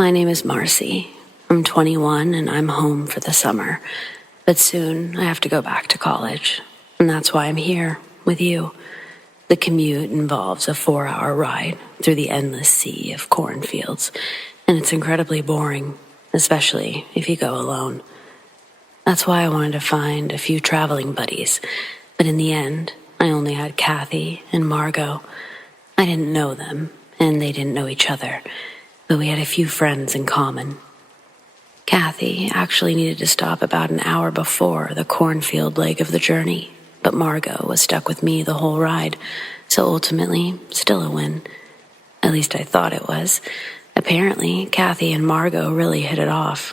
My name is Marcy. I'm 21 and I'm home for the summer. But soon I have to go back to college. And that's why I'm here with you. The commute involves a 4-hour ride through the endless sea of cornfields. And it's incredibly boring, especially if you go alone. That's why I wanted to find a few traveling buddies. But in the end, I only had Kathy and Margot. I didn't know them, and they didn't know each other. But we had a few friends in common. Kathy actually needed to stop about an hour before the cornfield leg of the journey, but Margot was stuck with me the whole ride, so ultimately, still a win. At least I thought it was. Apparently, Kathy and Margot really hit it off.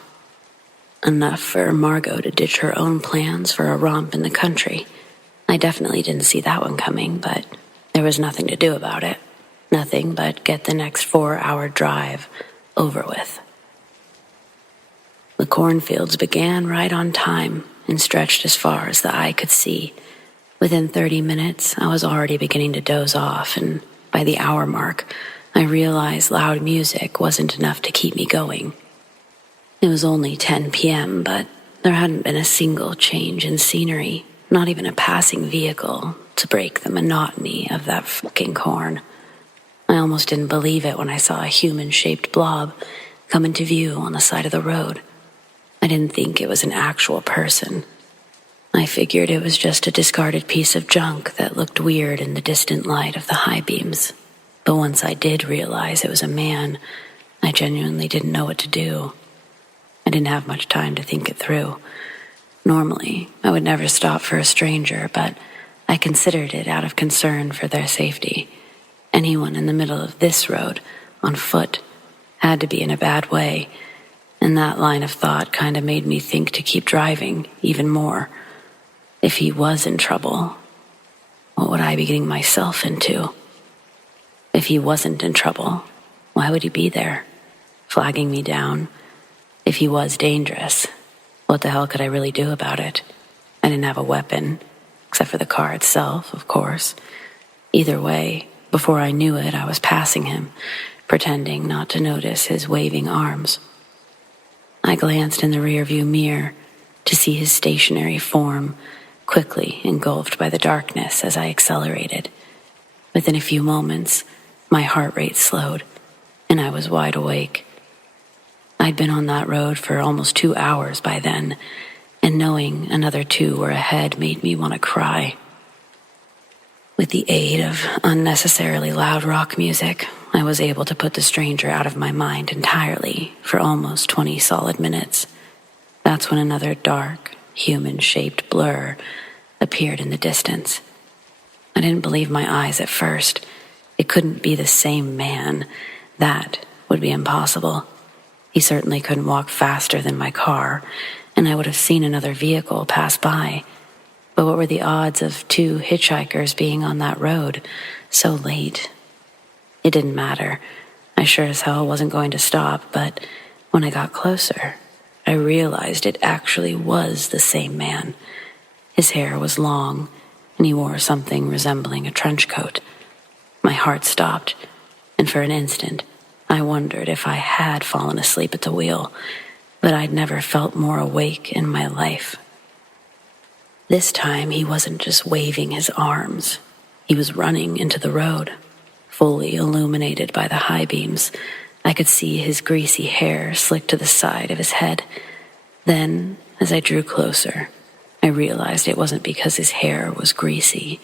Enough for Margot to ditch her own plans for a romp in the country. I definitely didn't see that one coming, but there was nothing to do about it. Nothing but get the next 4-hour drive over with. The cornfields began right on time and stretched as far as the eye could see. Within 30 minutes, I was already beginning to doze off, and by the hour mark, I realized loud music wasn't enough to keep me going. It was only 10 p.m., but there hadn't been a single change in scenery, not even a passing vehicle, to break the monotony of that fucking corn. I almost didn't believe it when I saw a human-shaped blob come into view on the side of the road. I didn't think it was an actual person. I figured it was just a discarded piece of junk that looked weird in the distant light of the high beams. But once I did realize it was a man, I genuinely didn't know what to do. I didn't have much time to think it through. Normally, I would never stop for a stranger, but I considered it out of concern for their safety. Anyone in the middle of this road, on foot, had to be in a bad way, and that line of thought kind of made me think to keep driving even more. If he was in trouble, what would I be getting myself into? If he wasn't in trouble, why would he be there, flagging me down? If he was dangerous, what the hell could I really do about it? I didn't have a weapon, except for the car itself, of course. Either way, before I knew it, I was passing him, pretending not to notice his waving arms. I glanced in the rearview mirror to see his stationary form quickly engulfed by the darkness as I accelerated. Within a few moments, my heart rate slowed, and I was wide awake. I'd been on that road for almost 2 hours by then, and knowing another 2 were ahead made me want to cry. With the aid of unnecessarily loud rock music, I was able to put the stranger out of my mind entirely for almost 20 solid minutes. That's when another dark, human-shaped blur appeared in the distance. I didn't believe my eyes at first. It couldn't be the same man. That would be impossible. He certainly couldn't walk faster than my car, and I would have seen another vehicle pass by. But what were the odds of 2 hitchhikers being on that road so late? It didn't matter. I sure as hell wasn't going to stop, but when I got closer, I realized it actually was the same man. His hair was long, and he wore something resembling a trench coat. My heart stopped, and for an instant, I wondered if I had fallen asleep at the wheel, but I'd never felt more awake in my life. This time, he wasn't just waving his arms. He was running into the road, fully illuminated by the high beams. I could see his greasy hair slicked to the side of his head. Then, as I drew closer, I realized it wasn't because his hair was greasy.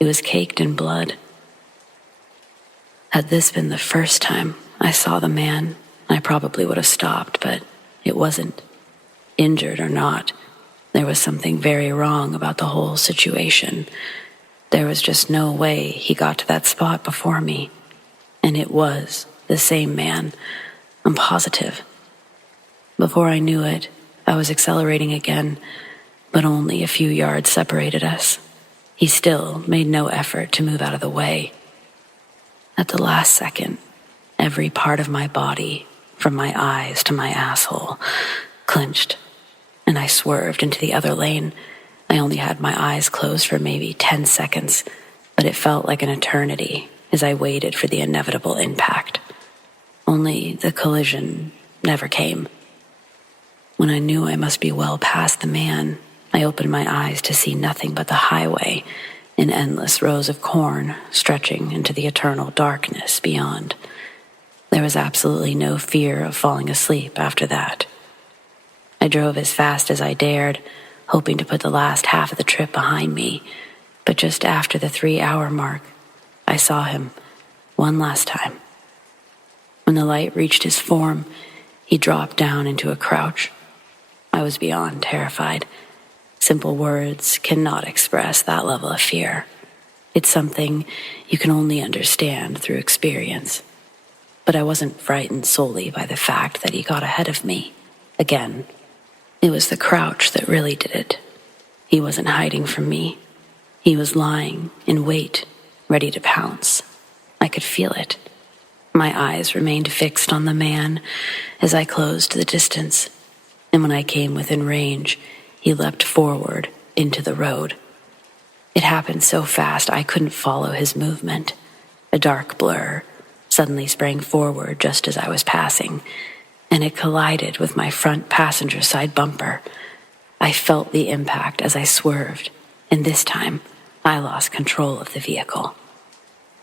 It was caked in blood. Had this been the first time I saw the man, I probably would have stopped, but it wasn't. Injured or not, there was something very wrong about the whole situation. There was just no way he got to that spot before me. And it was the same man. I'm positive. Before I knew it, I was accelerating again, but only a few yards separated us. He still made no effort to move out of the way. At the last second, every part of my body, from my eyes to my asshole, clenched, and I swerved into the other lane. I only had my eyes closed for maybe 10 seconds, but it felt like an eternity as I waited for the inevitable impact. only the collision never came. When I knew I must be well past the man, I opened my eyes to see nothing but the highway in endless rows of corn stretching into the eternal darkness beyond. There was absolutely no fear of falling asleep after that. I drove as fast as I dared, hoping to put the last half of the trip behind me, but just after the 3-hour mark, I saw him one last time. When the light reached his form, he dropped down into a crouch. I was beyond terrified. Simple words cannot express that level of fear. It's something you can only understand through experience. But I wasn't frightened solely by the fact that he got ahead of me. Again, it was the crouch that really did it. He wasn't hiding from me. He was lying in wait, ready to pounce. I could feel it. My eyes remained fixed on the man as I closed the distance, and when I came within range, he leapt forward into the road. It happened so fast I couldn't follow his movement. A dark blur suddenly sprang forward just as I was passing, and it collided with my front passenger side bumper. I felt the impact as I swerved, and this time I lost control of the vehicle.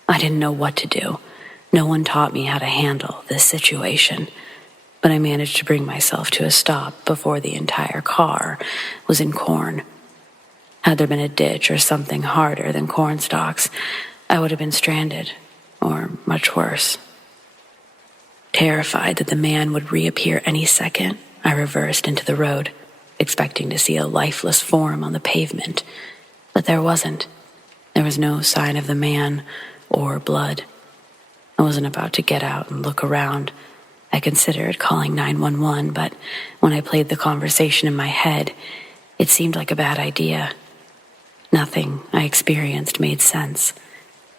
I didn't know what to do. No one taught me how to handle this situation, but I managed to bring myself to a stop before the entire car was in corn. Had there been a ditch or something harder than corn stalks, I would have been stranded, or much worse. Terrified that the man would reappear any second, I reversed into the road, expecting to see a lifeless form on the pavement, but there wasn't. There was no sign of the man or blood. I wasn't about to get out and look around. I considered calling 911, but when I played the conversation in my head, it seemed like a bad idea. Nothing I experienced made sense.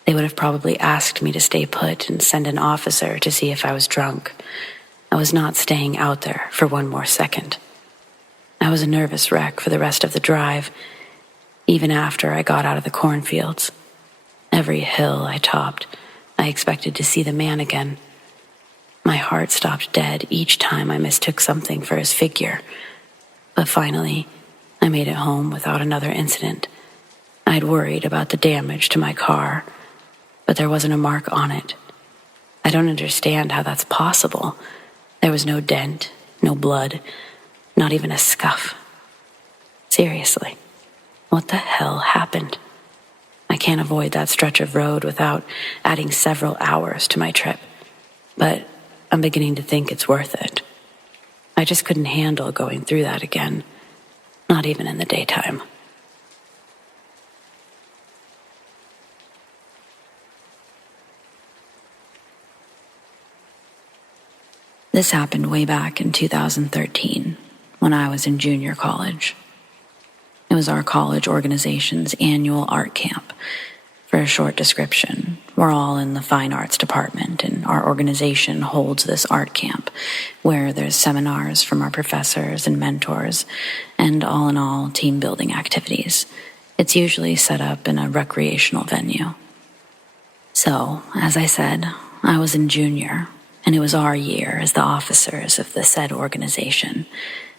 They would have probably asked me to stay put and send an officer to see if I was drunk. I was not staying out there for one more second. I was a nervous wreck for the rest of the drive, even after I got out of the cornfields. Every hill I topped, I expected to see the man again. My heart stopped dead each time I mistook something for his figure. But finally, I made it home without another incident. I'd worried about the damage to my car, but there wasn't a mark on it. I don't understand how that's possible. There was no dent, no blood, not even a scuff. Seriously, what the hell happened? I can't avoid that stretch of road without adding several hours to my trip, but I'm beginning to think it's worth it. I just couldn't handle going through that again, not even in the daytime. This happened way back in 2013, when I was in junior college. It was our college organization's annual art camp. For a short description, we're all in the fine arts department, and our organization holds this art camp, where there's seminars from our professors and mentors, and all in all, team building activities. It's usually set up in a recreational venue. So, as I said, I was in junior, and it was our year as the officers of the said organization.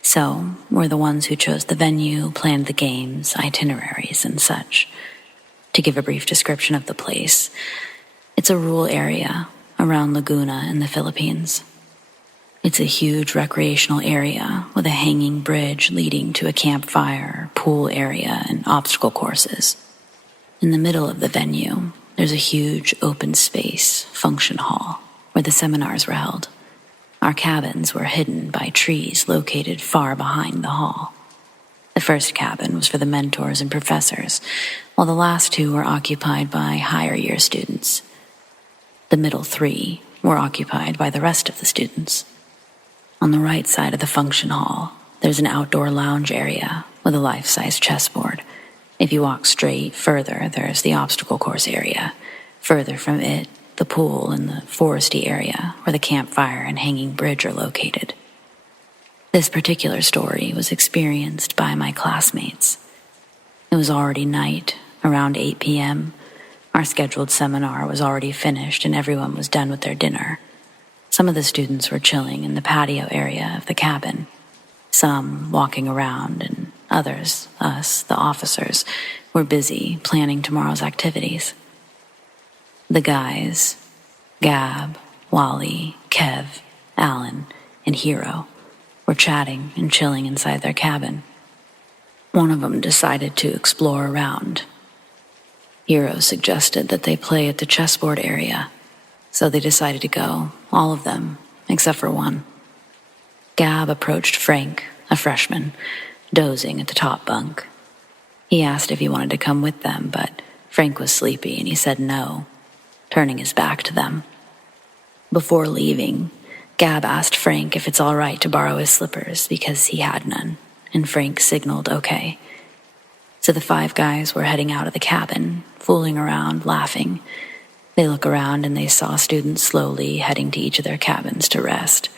So, we're the ones who chose the venue, planned the games, itineraries, and such. To give a brief description of the place, it's a rural area around Laguna in the Philippines. It's a huge recreational area with a hanging bridge leading to a campfire, pool area, and obstacle courses. In the middle of the venue, there's a huge open space function hall where the seminars were held. Our cabins were hidden by trees located far behind the hall. The first cabin was for the mentors and professors, while the last two were occupied by higher year students. The middle three were occupied by the rest of the students. On the right side of the function hall, there's an outdoor lounge area with a life-size chessboard. If you walk straight further, there's the obstacle course area. Further from it, the pool and the foresty area where the campfire and hanging bridge are located. This particular story was experienced by my classmates. It was already night, around 8 p.m. Our scheduled seminar was already finished and everyone was done with their dinner. Some of the students were chilling in the patio area of the cabin, some walking around, and others, us, the officers, were busy planning tomorrow's activities. The guys, Gab, Wally, Kev, Alan, and Hero, were chatting and chilling inside their cabin. One of them decided to explore around. Hero suggested that they play at the chessboard area, so they decided to go, all of them, except for one. Gab approached Frank, a freshman, dozing at the top bunk. He asked if he wanted to come with them, but Frank was sleepy and he said no, turning his back to them. Before leaving, Gab asked Frank if it's all right to borrow his slippers because he had none, and Frank signaled okay. So the 5 guys were heading out of the cabin, fooling around, laughing. They look around and they saw students slowly heading to each of their cabins to rest.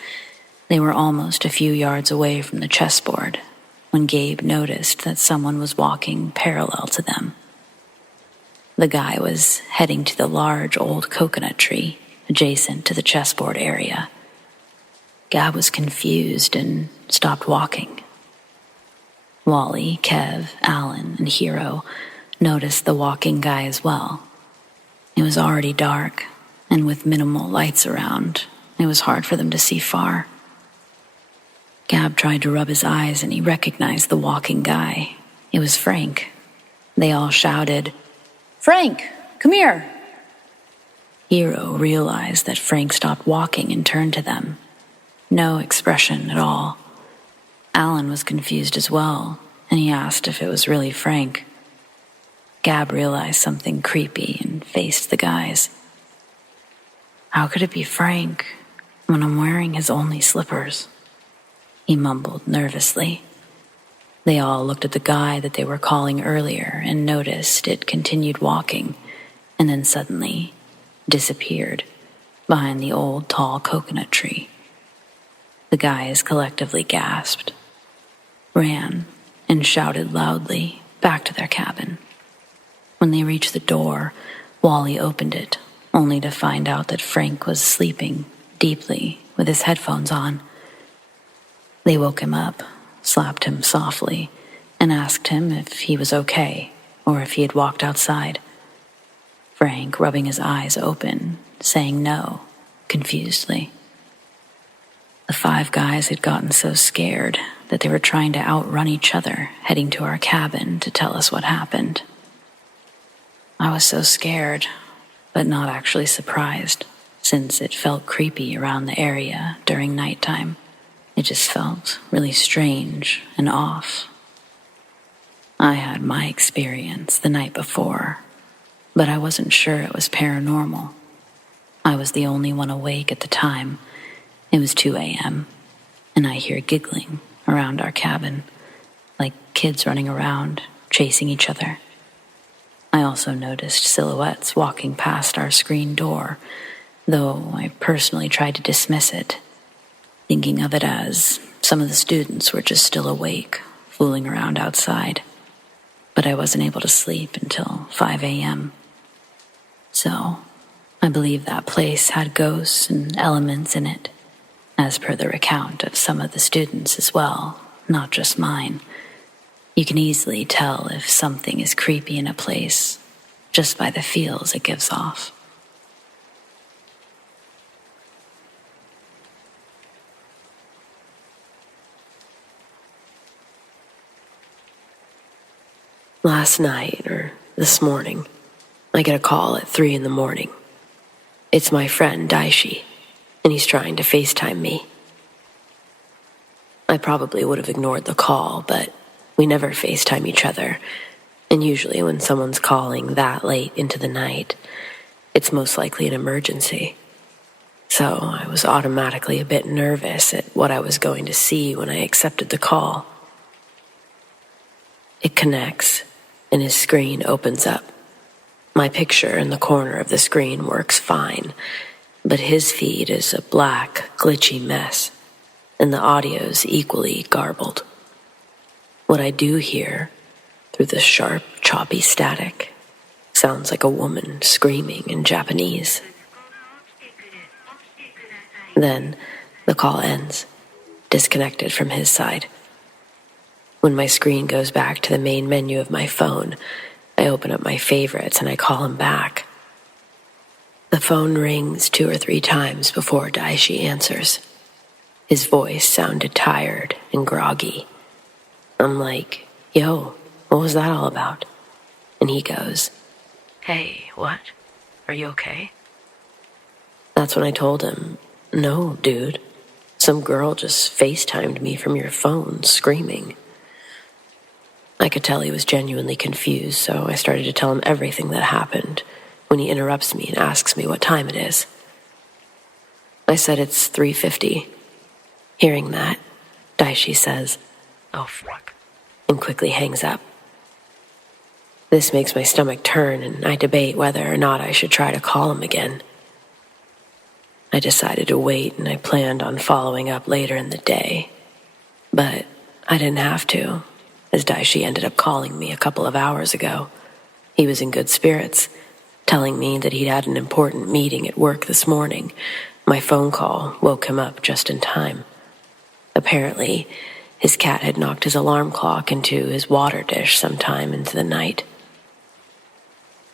They were almost a few yards away from the chessboard when Gabe noticed that someone was walking parallel to them. The guy was heading to the large old coconut tree adjacent to the chessboard area. Gab was confused and stopped walking. Wally, Kev, Alan, and Hero noticed the walking guy as well. It was already dark, and with minimal lights around, it was hard for them to see far. Gab tried to rub his eyes and he recognized the walking guy. It was Frank. They all shouted, "Frank, come here!" Hero realized that Frank stopped walking and turned to them. No expression at all. Alan was confused as well, and he asked if it was really Frank. Gab realized something creepy and faced the guys. "How could it be Frank when I'm wearing his only slippers?" He mumbled nervously. They all looked at the guy that they were calling earlier and noticed it continued walking, and then suddenly disappeared behind the old tall coconut tree. The guys collectively gasped, ran, and shouted loudly back to their cabin. When they reached the door, Wally opened it, only to find out that Frank was sleeping deeply with his headphones on. They woke him up, slapped him softly, and asked him if he was okay or if he had walked outside. Frank rubbing his eyes open, saying no, confusedly. The 5 guys had gotten so scared that they were trying to outrun each other, heading to our cabin to tell us what happened. I was so scared, but not actually surprised, since it felt creepy around the area during nighttime. It just felt really strange and off. I had my experience the night before, but I wasn't sure it was paranormal. I was the only one awake at the time. It was 2 a.m., and I hear giggling around our cabin, like kids running around, chasing each other. I also noticed silhouettes walking past our screen door, though I personally tried to dismiss it, thinking of it as some of the students were just still awake, fooling around outside. But I wasn't able to sleep until 5 a.m. So, I believe that place had ghosts and elements in it, as per the recount of some of the students as well, not just mine. You can easily tell if something is creepy in a place just by the feels it gives off. Last night, or this morning, I get a call at 3 a.m. It's my friend Daishi, and he's trying to FaceTime me. I probably would have ignored the call, but we never FaceTime each other, and usually when someone's calling that late into the night, it's most likely an emergency. So I was automatically a bit nervous at what I was going to see when I accepted the call. It connects, and his screen opens up. My picture in the corner of the screen works fine, but his feed is a black, glitchy mess, and the audio's equally garbled. What I do hear, through the sharp, choppy static, sounds like a woman screaming in Japanese. Then the call ends, disconnected from his side. When my screen goes back to the main menu of my phone, I open up my favorites and I call him back. The phone rings 2 or 3 times before Daishi answers. His voice sounded tired and groggy. I'm like, "Yo, what was that all about?" And he goes, "Hey, what? Are you okay?" That's when I told him, "No, dude. Some girl just FaceTimed me from your phone, screaming." I could tell he was genuinely confused, so I started to tell him everything that happened when he interrupts me and asks me what time it is. I said it's 3:50. Hearing that, Daishi says, "Oh, fuck," and quickly hangs up. This makes my stomach turn, and I debate whether or not I should try to call him again. I decided to wait, and I planned on following up later in the day. But I didn't have to, as Daishi ended up calling me a couple of hours ago. He was in good spirits, telling me that he'd had an important meeting at work this morning. My phone call woke him up just in time. Apparently, his cat had knocked his alarm clock into his water dish sometime into the night.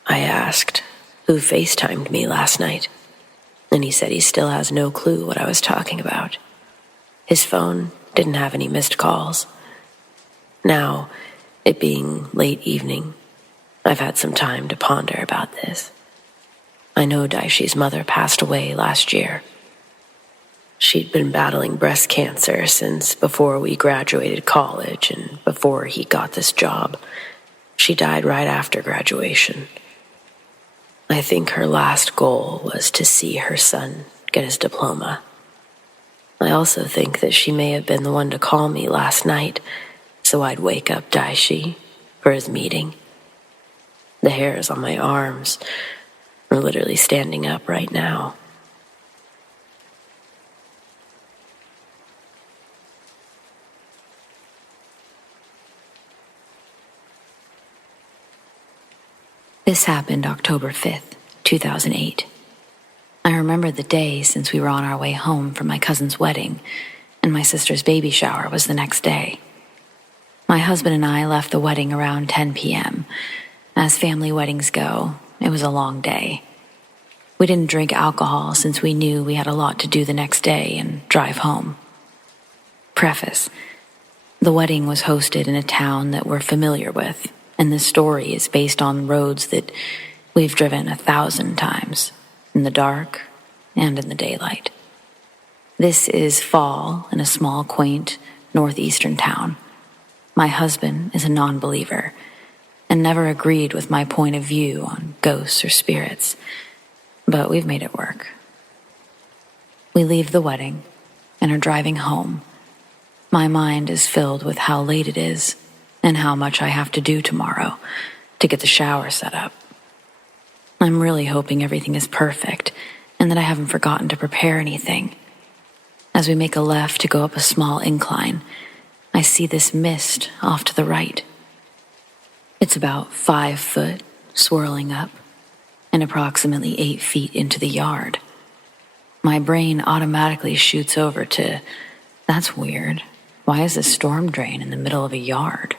I asked who FaceTimed me last night, and he said he still has no clue what I was talking about. His phone didn't have any missed calls. Now, it being late evening, I've had some time to ponder about this. I know Daishi's mother passed away last year. She'd been battling breast cancer since before we graduated college and before he got this job. She died right after graduation. I think her last goal was to see her son get his diploma. I also think that she may have been the one to call me last night so I'd wake up Daishi for his meeting. The hairs on my arms are literally standing up right now. This happened October 5th, 2008. I remember the day since we were on our way home from my cousin's wedding, and my sister's baby shower was the next day. My husband and I left the wedding around 10 p.m. As family weddings go, it was a long day. We didn't drink alcohol since we knew we had a lot to do the next day and drive home. Preface: the wedding was hosted in a town that we're familiar with, and this story is based on roads that we've driven 1,000 times, in the dark and in the daylight. This is fall in a small, quaint, northeastern town. My husband is a non-believer and never agreed with my point of view on ghosts or spirits, but we've made it work. We leave the wedding and are driving home. My mind is filled with how late it is and how much I have to do tomorrow to get the shower set up. I'm really hoping everything is perfect and that I haven't forgotten to prepare anything. As we make a left to go up a small incline, I see this mist off to the right. It's about 5 foot, swirling up, and approximately 8 feet into the yard. My brain automatically shoots over to, that's weird. Why is a storm drain in the middle of a yard?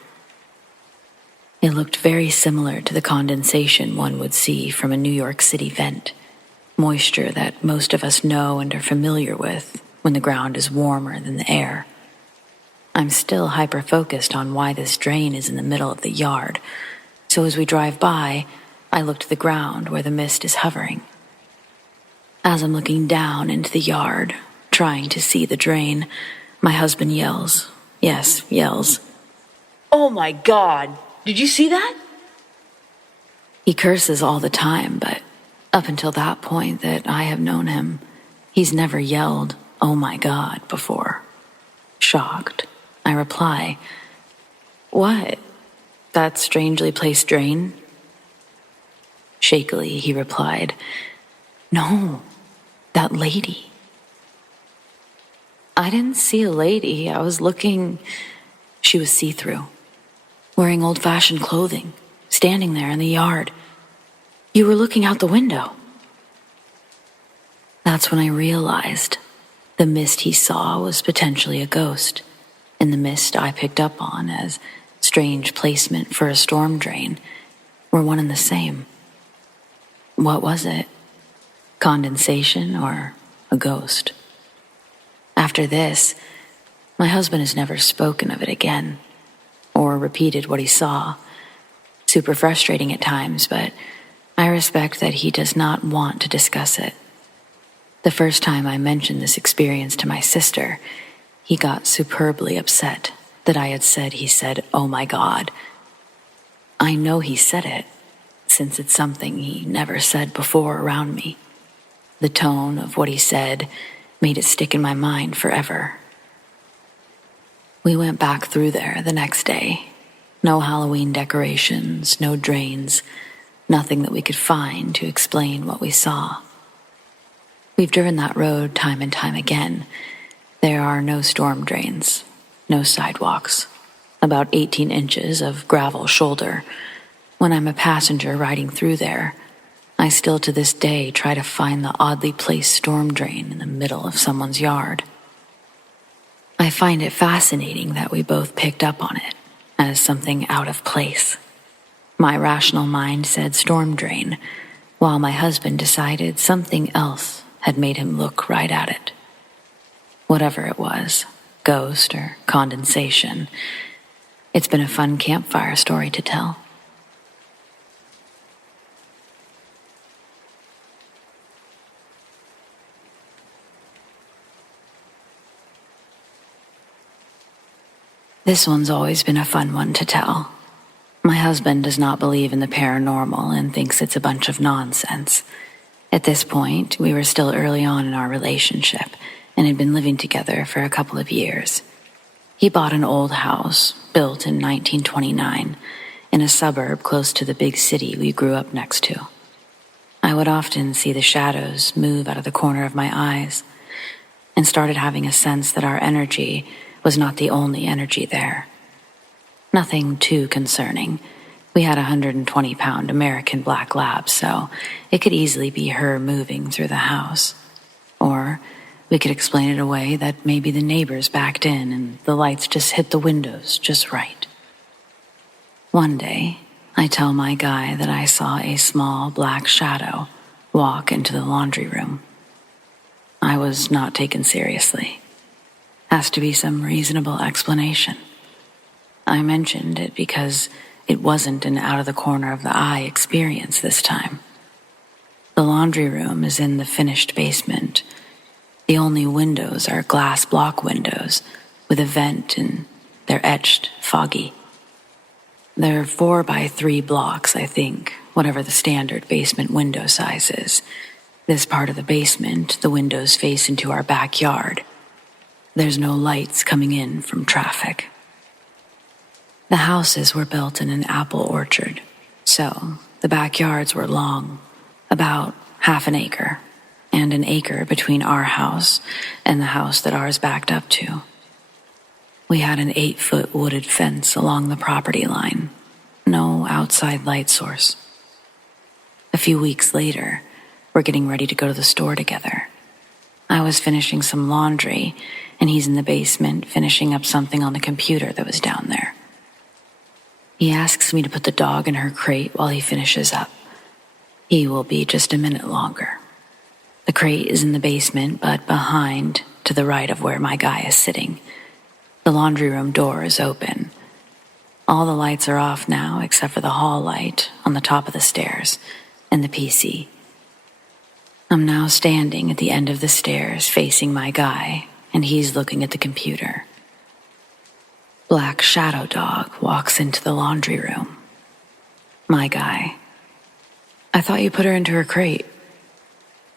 It looked very similar to the condensation one would see from a New York City vent, moisture that most of us know and are familiar with when the ground is warmer than the air. I'm still hyper-focused on why this drain is in the middle of the yard, so as we drive by, I look to the ground where the mist is hovering. As I'm looking down into the yard, trying to see the drain, my husband yells. Yes, yells. "Oh my God! Did you see that?" He curses all the time, but up until that point that I have known him, he's never yelled, "Oh my God," before. Shocked, I reply, "What? That strangely placed drain?" Shakily, he replied, "No, that lady." I didn't see a lady. I was looking. She was see-through, wearing old-fashioned clothing, standing there in the yard. You were looking out the window. That's when I realized The mist he saw was potentially a ghost, and the mist I picked up on as strange placement for a storm drain were one and the same. What was it? Condensation or a ghost? After this, my husband has never spoken of it again, or repeated what he saw. Super frustrating at times, but I respect that he does not want to discuss it. The first time I mentioned this experience to my sister, he got superbly upset that I had said he said, "Oh my God." I know he said it, since it's something he never said before around me. The tone of what he said made it stick in my mind forever. We went back through there the next day. No Halloween decorations, no drains, nothing that we could find to explain what we saw. We've driven that road time and time again. There are no storm drains, no sidewalks, about 18 inches of gravel shoulder. When I'm a passenger riding through there, I still to this day try to find the oddly placed storm drain in the middle of someone's yard. I find it fascinating that we both picked up on it as something out of place. My rational mind said storm drain, while my husband decided something else had made him look right at it. Whatever it was, ghost or condensation, it's been a fun campfire story to tell. This one's always been a fun one to tell. My husband does not believe in the paranormal and thinks it's a bunch of nonsense. At this point, we were still early on in our relationship and had been living together for a couple of years. He bought an old house, built in 1929, in a suburb close to the big city we grew up next to. I would often see the shadows move out of the corner of my eyes and started having a sense that our energy was not the only energy there. Nothing too concerning. We had a 120-pound American black lab, so it could easily be her moving through the house. Or we could explain it away that maybe the neighbors backed in and the lights just hit the windows just right. One day, I tell my guy that I saw a small black shadow walk into the laundry room. I was not taken seriously. Has to be some reasonable explanation. I mentioned it because it wasn't an out-of-the-corner-of-the-eye experience this time. The laundry room is in the finished basement. The only windows are glass block windows with a vent, and they're etched foggy. They're 4x3 blocks, I think, whatever the standard basement window size is. This part of the basement, the windows face into our backyard. There's no lights coming in from traffic. The houses were built in an apple orchard, so the backyards were long, about half an acre, and an acre between our house and the house that ours backed up to. We had an 8-foot wooded fence along the property line, no outside light source. A few weeks later, we're getting ready to go to the store together. I was finishing some laundry, and he's in the basement finishing up something on the computer that was down there. He asks me to put the dog in her crate while he finishes up. He will be just a minute longer. The crate is in the basement, but behind, to the right of where my guy is sitting. The laundry room door is open. All the lights are off now except for the hall light on the top of the stairs and the PC. I'm now standing at the end of the stairs facing my guy, and he's looking at the computer. Black Shadow Dog walks into the laundry room. My guy. "I thought you put her into her crate."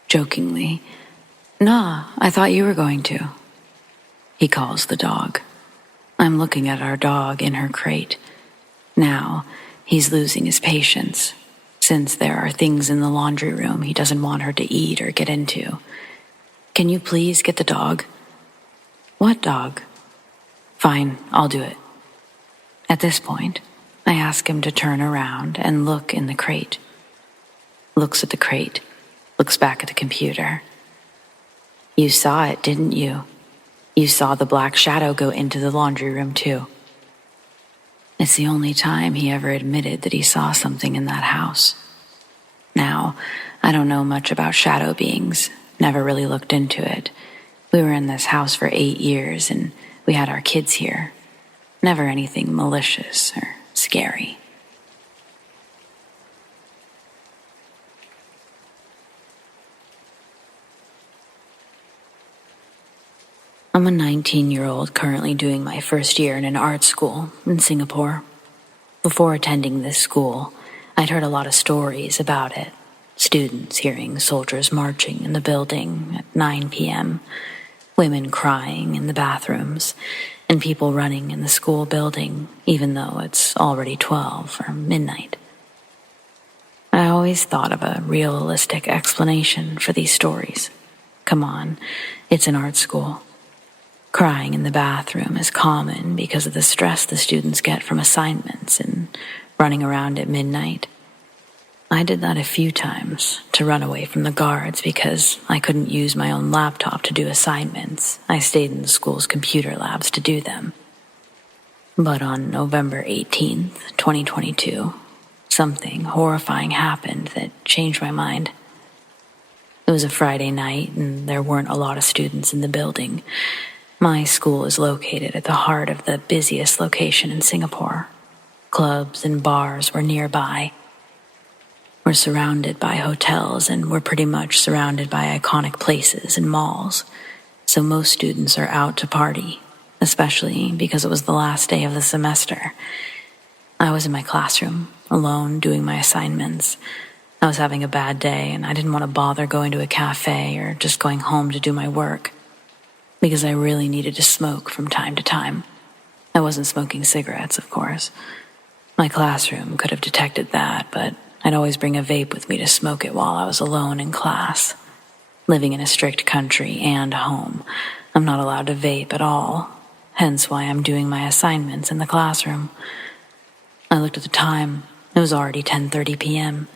Jokingly, "Nah, I thought you were going to." He calls the dog. I'm looking at our dog in her crate. Now, he's losing his patience, since there are things in the laundry room he doesn't want her to eat or get into. "Can you please get the dog?" "What dog?" "Fine, I'll do it." At this point, I ask him to turn around and look in the crate. Looks at the crate, looks back at the computer. You saw it, didn't you? You saw the black shadow go into the laundry room, too. It's the only time he ever admitted that he saw something in that house. Now, I don't know much about shadow beings, never really looked into it. We were in this house for 8 years, and we had our kids here. Never anything malicious or scary. I'm a 19-year-old currently doing my first year in an art school in Singapore. Before attending this school, I'd heard a lot of stories about it. Students hearing soldiers marching in the building at 9 p.m., women crying in the bathrooms, and people running in the school building even though it's already 12 or midnight. I always thought of a realistic explanation for these stories. Come on, it's an art school. Crying in the bathroom is common because of the stress the students get from assignments and running around at midnight. I did that a few times to run away from the guards because I couldn't use my own laptop to do assignments. I stayed in the school's computer labs to do them. But on November 18th, 2022, something horrifying happened that changed my mind. It was a Friday night and there weren't a lot of students in the building. My school is located at the heart of the busiest location in Singapore. Clubs and bars were nearby. We're surrounded by hotels and we're pretty much surrounded by iconic places and malls. So most students are out to party, especially because it was the last day of the semester. I was in my classroom, alone, doing my assignments. I was having a bad day and I didn't want to bother going to a cafe or just going home to do my work, because I really needed to smoke from time to time. I wasn't smoking cigarettes, of course. My classroom could have detected that, but I'd always bring a vape with me to smoke it while I was alone in class. Living in a strict country and home, I'm not allowed to vape at all, hence why I'm doing my assignments in the classroom. I looked at the time. It was already 10:30 p.m.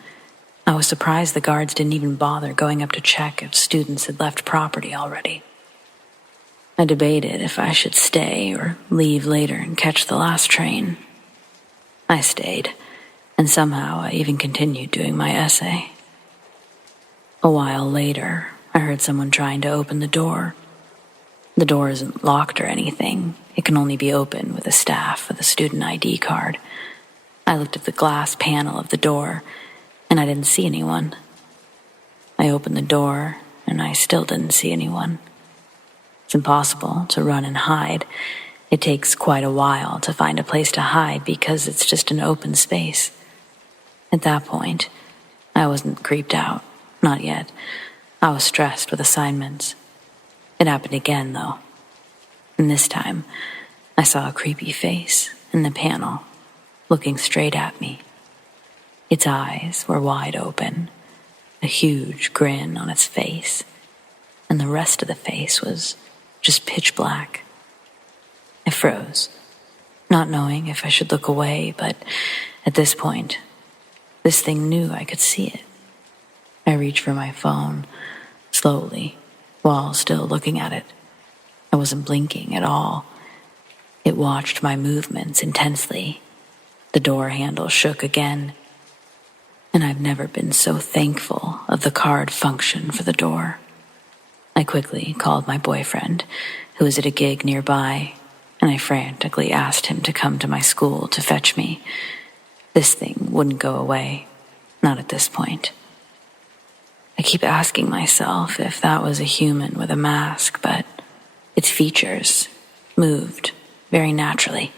I was surprised the guards didn't even bother going up to check if students had left property already. I debated if I should stay or leave later and catch the last train. I stayed, and somehow I even continued doing my essay. A while later, I heard someone trying to open the door. The door isn't locked or anything. It can only be opened with a staff with a student ID card. I looked at the glass panel of the door, and I didn't see anyone. I opened the door, and I still didn't see anyone. It's impossible to run and hide. It takes quite a while to find a place to hide because it's just an open space. At that point, I wasn't creeped out. Not yet. I was stressed with assignments. It happened again, though. And this time, I saw a creepy face in the panel, looking straight at me. Its eyes were wide open, a huge grin on its face, and the rest of the face was just pitch black. I froze, not knowing if I should look away, but at this point, this thing knew I could see it. I reached for my phone, slowly, while still looking at it. I wasn't blinking at all. It watched my movements intensely. The door handle shook again, and I've never been so thankful of the card function for the door. I quickly called my boyfriend, who was at a gig nearby, and I frantically asked him to come to my school to fetch me. This thing wouldn't go away, not at this point. I keep asking myself if that was a human with a mask, but its features moved very naturally.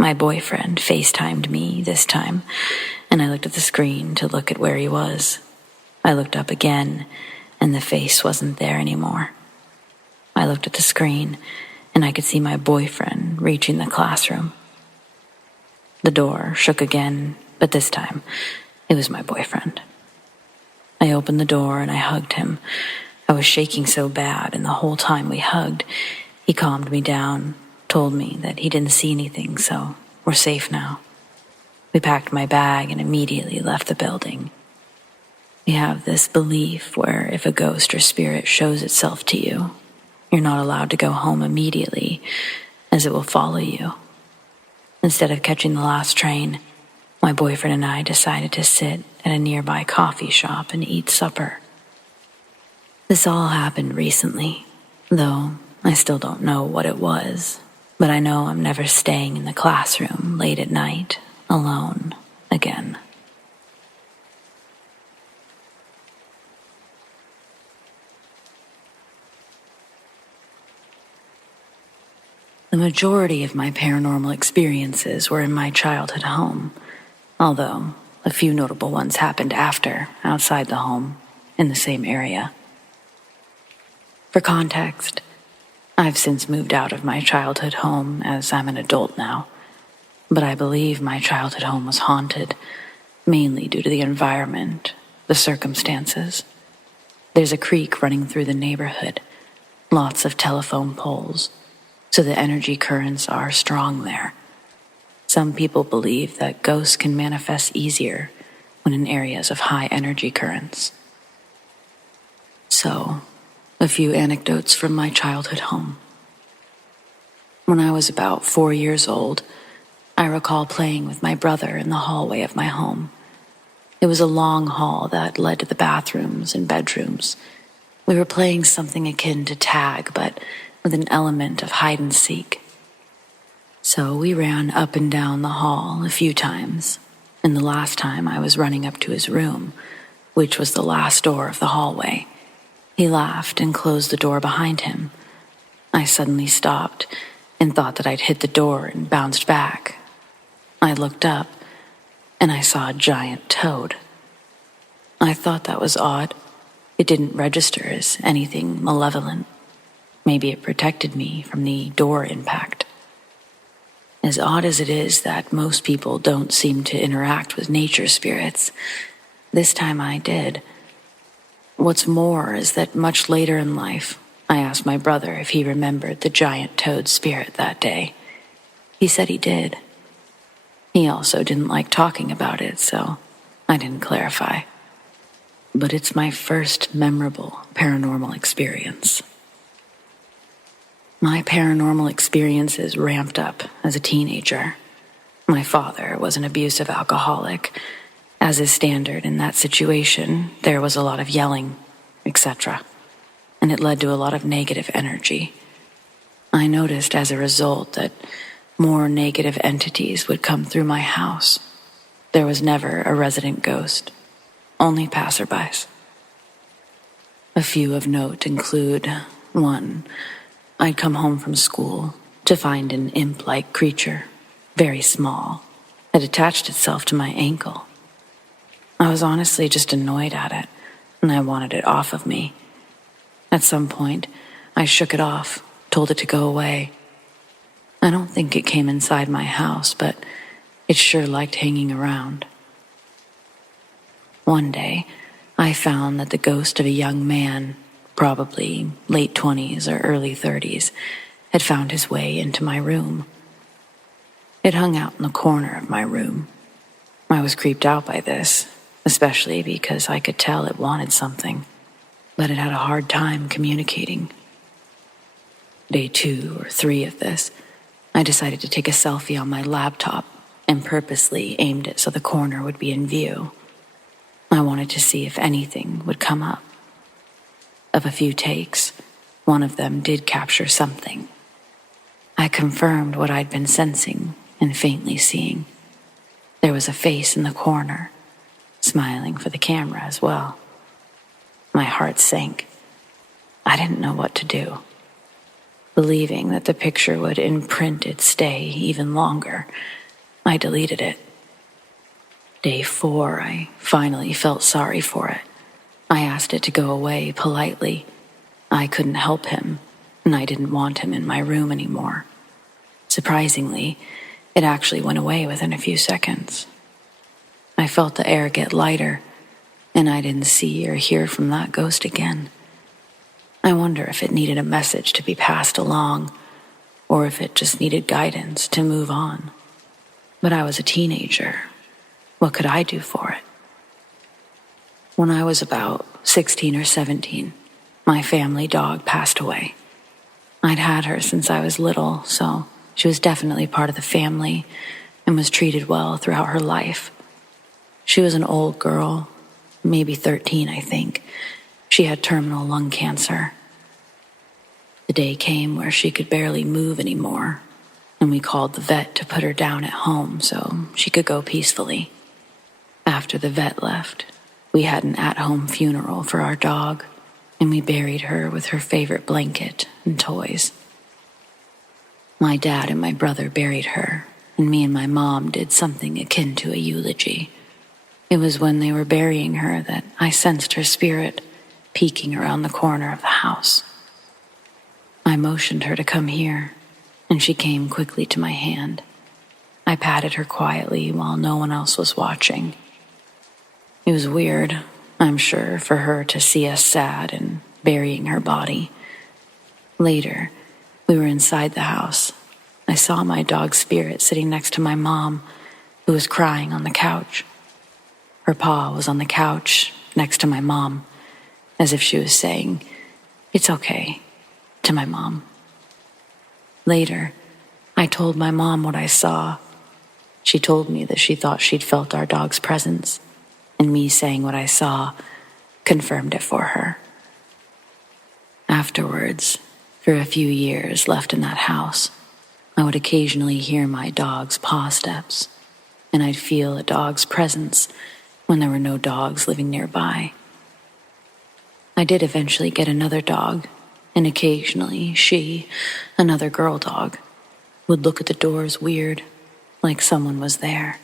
My boyfriend FaceTimed me this time, and I looked at the screen to look at where he was. I looked up again, and the face wasn't there anymore. I looked at the screen, and I could see my boyfriend reaching the classroom. The door shook again, but this time, it was my boyfriend. I opened the door and I hugged him. I was shaking so bad, and the whole time we hugged, he calmed me down, told me that he didn't see anything, so we're safe now. We packed my bag and immediately left the building. We have this belief where if a ghost or spirit shows itself to you, you're not allowed to go home immediately, as it will follow you. Instead of catching the last train, my boyfriend and I decided to sit at a nearby coffee shop and eat supper. This all happened recently, though I still don't know what it was, but I know I'm never staying in the classroom late at night, alone, again. The majority of my paranormal experiences were in my childhood home, although a few notable ones happened after, outside the home, in the same area. For context, I've since moved out of my childhood home as I'm an adult now, but I believe my childhood home was haunted, mainly due to the environment, the circumstances. There's a creek running through the neighborhood, lots of telephone poles, so the energy currents are strong there. Some people believe that ghosts can manifest easier when in areas of high energy currents. So, a few anecdotes from my childhood home. When I was about 4 years old, I recall playing with my brother in the hallway of my home. It was a long hall that led to the bathrooms and bedrooms. We were playing something akin to tag, but with an element of hide and seek. So we ran up and down the hall a few times, and the last time I was running up to his room, which was the last door of the hallway. He laughed and closed the door behind him. I suddenly stopped and thought that I'd hit the door and bounced back. I looked up, and I saw a giant toad. I thought that was odd. It didn't register as anything malevolent. Maybe it protected me from the door impact. As odd as it is that most people don't seem to interact with nature spirits, this time I did. What's more is that much later in life, I asked my brother if he remembered the giant toad spirit that day. He said he did. He also didn't like talking about it, so I didn't clarify. But it's my first memorable paranormal experience. My paranormal experiences ramped up as a teenager. My father was an abusive alcoholic. As is standard in that situation, there was a lot of yelling, etc., and it led to a lot of negative energy. I noticed as a result that more negative entities would come through my house. There was never a resident ghost, only passerbys. A few of note include 1. I'd come home from school to find an imp-like creature, very small. It attached itself to my ankle. I was honestly just annoyed at it, and I wanted it off of me. At some point, I shook it off, told it to go away. I don't think it came inside my house, but it sure liked hanging around. One day, I found that the ghost of a young man, probably late 20s or early 30s, had found his way into my room. It hung out in the corner of my room. I was creeped out by this, especially because I could tell it wanted something, but it had a hard time communicating. Day 2 or 3 of this, I decided to take a selfie on my laptop and purposely aimed it so the corner would be in view. I wanted to see if anything would come up. Of a few takes, one of them did capture something. I confirmed what I'd been sensing and faintly seeing. There was a face in the corner, smiling for the camera as well. My heart sank. I didn't know what to do. Believing that the picture would imprint its stay even longer, I deleted it. Day 4, I finally felt sorry for it. I asked it to go away politely. I couldn't help him, and I didn't want him in my room anymore. Surprisingly, it actually went away within a few seconds. I felt the air get lighter, and I didn't see or hear from that ghost again. I wonder if it needed a message to be passed along, or if it just needed guidance to move on. But I was a teenager. What could I do for it? When I was about 16 or 17, my family dog passed away. I'd had her since I was little, so she was definitely part of the family and was treated well throughout her life. She was an old girl, maybe 13, I think. She had terminal lung cancer. The day came where she could barely move anymore, and we called the vet to put her down at home so she could go peacefully. After the vet left, we had an at-home funeral for our dog, and we buried her with her favorite blanket and toys. My dad and my brother buried her, and me and my mom did something akin to a eulogy. It was when they were burying her that I sensed her spirit peeking around the corner of the house. I motioned her to come here, and she came quickly to my hand. I patted her quietly while no one else was watching. It was weird, I'm sure, for her to see us sad and burying her body. Later, we were inside the house. I saw my dog's spirit sitting next to my mom, who was crying on the couch. Her paw was on the couch next to my mom, as if she was saying, "It's okay," to my mom. Later, I told my mom what I saw. She told me that she thought she'd felt our dog's presence, and me saying what I saw confirmed it for her. Afterwards, for a few years left in that house, I would occasionally hear my dog's paw steps, and I'd feel a dog's presence when there were no dogs living nearby. I did eventually get another dog, and occasionally she, another girl dog, would look at the doors weird, like someone was there.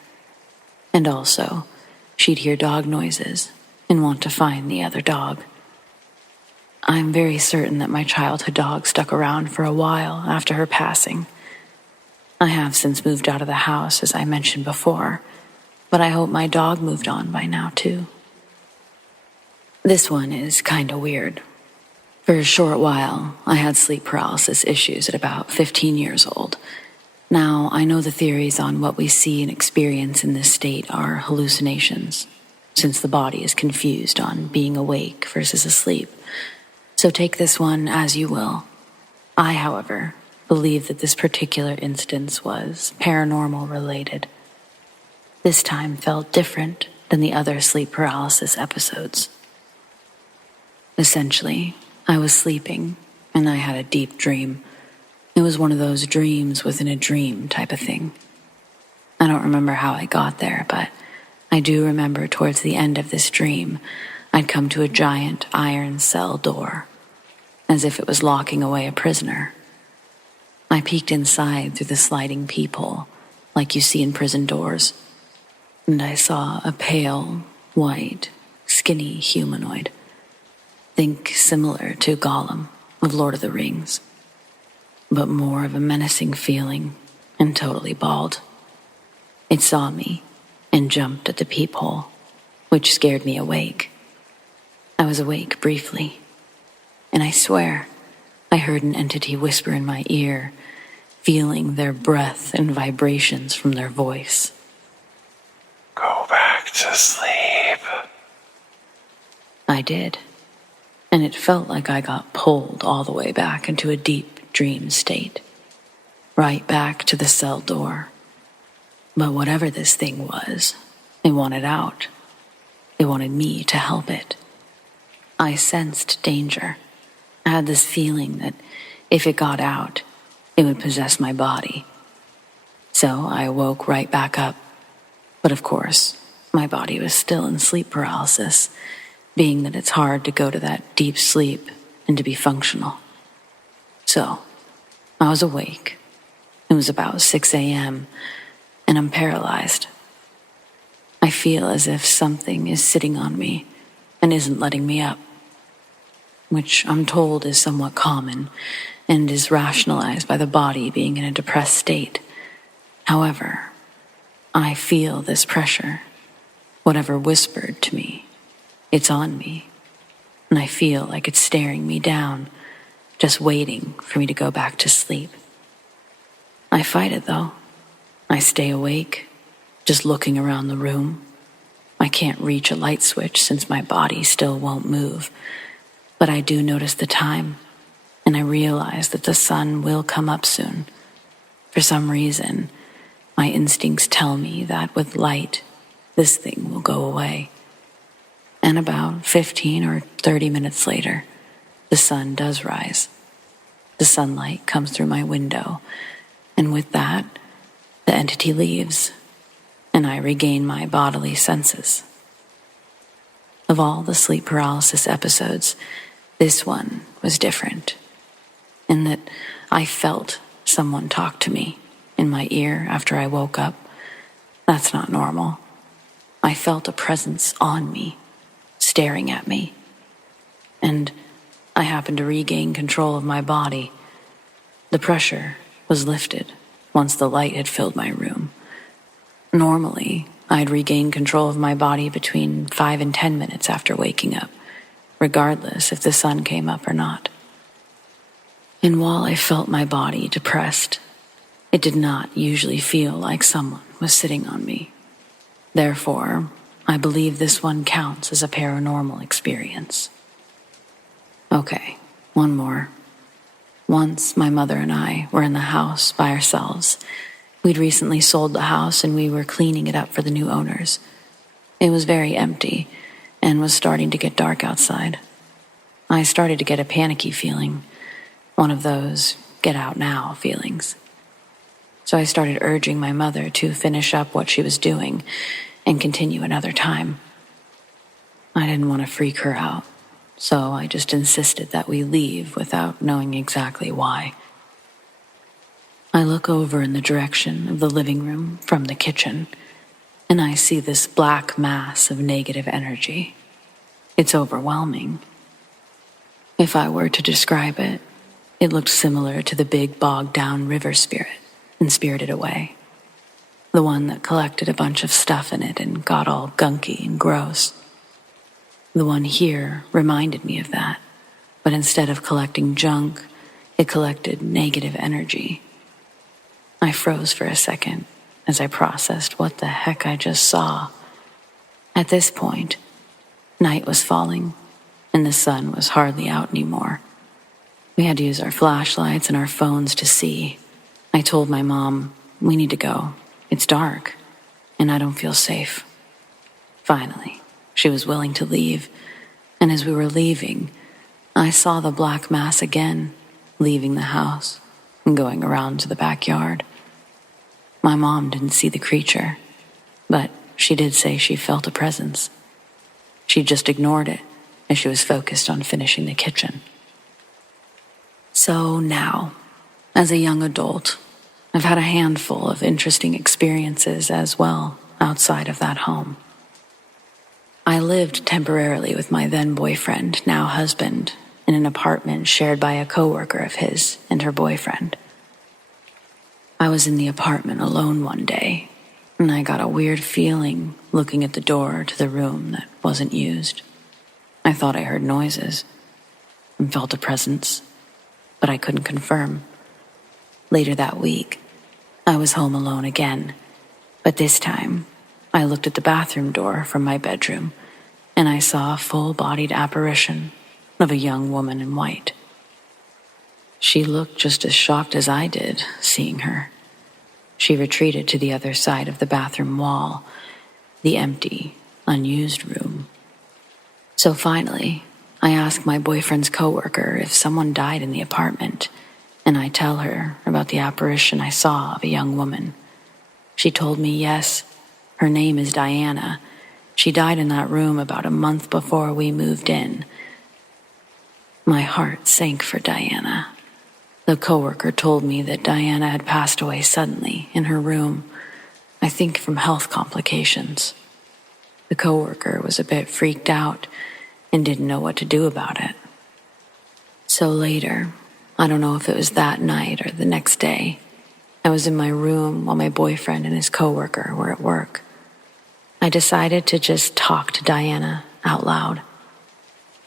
And also, she'd hear dog noises and want to find the other dog. I'm very certain that my childhood dog stuck around for a while after her passing. I have since moved out of the house, as I mentioned before, but I hope my dog moved on by now, too. This one is kinda weird. For a short while, I had sleep paralysis issues at about 15 years old. Now, I know the theories on what we see and experience in this state are hallucinations, since the body is confused on being awake versus asleep. So take this one as you will. I, however, believe that this particular instance was paranormal related. This time felt different than the other sleep paralysis episodes. Essentially, I was sleeping and I had a deep dream. It was one of those dreams within a dream type of thing. I don't remember how I got there, but I do remember towards the end of this dream, I'd come to a giant iron cell door, as if it was locking away a prisoner. I peeked inside through the sliding peephole, like you see in prison doors, and I saw a pale, white, skinny humanoid. Think similar to Gollum of Lord of the Rings, but more of a menacing feeling and totally bald. It saw me and jumped at the peephole, which scared me awake. I was awake briefly, and I swear I heard an entity whisper in my ear, feeling their breath and vibrations from their voice. Go back to sleep. I did, and it felt like I got pulled all the way back into a deep dream state, right back to the cell door. But whatever this thing was, it wanted out. It wanted me to help it. I sensed danger. I had this feeling that if it got out, it would possess my body. So I woke right back up. But of course, my body was still in sleep paralysis, being that it's hard to go to that deep sleep and to be functional. So, I was awake. It was about 6 a.m., and I'm paralyzed. I feel as if something is sitting on me and isn't letting me up, which I'm told is somewhat common and is rationalized by the body being in a depressed state. However, I feel this pressure. Whatever whispered to me, it's on me, and I feel like it's staring me down, just waiting for me to go back to sleep. I fight it, though. I stay awake, just looking around the room. I can't reach a light switch since my body still won't move. But I do notice the time, and I realize that the sun will come up soon. For some reason, my instincts tell me that with light, this thing will go away. And about 15 or 30 minutes later, the sun does rise. The sunlight comes through my window, and with that, the entity leaves, and I regain my bodily senses. Of all the sleep paralysis episodes, this one was different, in that I felt someone talk to me in my ear after I woke up. That's not normal. I felt a presence on me, staring at me, and I happened to regain control of my body. The pressure was lifted once the light had filled my room. Normally, I'd regain control of my body between 5 and 10 minutes after waking up, regardless if the sun came up or not. And while I felt my body depressed, it did not usually feel like someone was sitting on me. Therefore, I believe this one counts as a paranormal experience. Okay, one more. Once my mother and I were in the house by ourselves. We'd recently sold the house and we were cleaning it up for the new owners. It was very empty and was starting to get dark outside. I started to get a panicky feeling, one of those get out now feelings. So I started urging my mother to finish up what she was doing and continue another time. I didn't want to freak her out, so I just insisted that we leave without knowing exactly why. I look over in the direction of the living room from the kitchen, and I see this black mass of negative energy. It's overwhelming. If I were to describe it, it looked similar to the big bogged-down river spirit in Spirited Away, the one that collected a bunch of stuff in it and got all gunky and gross. The one here reminded me of that, but instead of collecting junk, it collected negative energy. I froze for a second as I processed what the heck I just saw. At this point, night was falling, and the sun was hardly out anymore. We had to use our flashlights and our phones to see. I told my mom, we need to go. It's dark, and I don't feel safe. Finally, she was willing to leave, and as we were leaving, I saw the black mass again, leaving the house and going around to the backyard. My mom didn't see the creature, but she did say she felt a presence. She just ignored it as she was focused on finishing the kitchen. So now, as a young adult, I've had a handful of interesting experiences as well outside of that home. I lived temporarily with my then boyfriend, now husband, in an apartment shared by a coworker of his and her boyfriend. I was in the apartment alone one day, and I got a weird feeling looking at the door to the room that wasn't used. I thought I heard noises and felt a presence, but I couldn't confirm. Later that week, I was home alone again, but this time, I looked at the bathroom door from my bedroom, and I saw a full-bodied apparition of a young woman in white. She looked just as shocked as I did, seeing her. She retreated to the other side of the bathroom wall, the empty, unused room. So finally, I asked my boyfriend's coworker if someone died in the apartment, and I tell her about the apparition I saw of a young woman. She told me yes, her name is Diana. She died in that room about a month before we moved in. My heart sank for Diana. The coworker told me that Diana had passed away suddenly in her room, I think from health complications. The coworker was a bit freaked out and didn't know what to do about it. So later, I don't know if it was that night or the next day, I was in my room while my boyfriend and his coworker were at work. I decided to just talk to Diana out loud.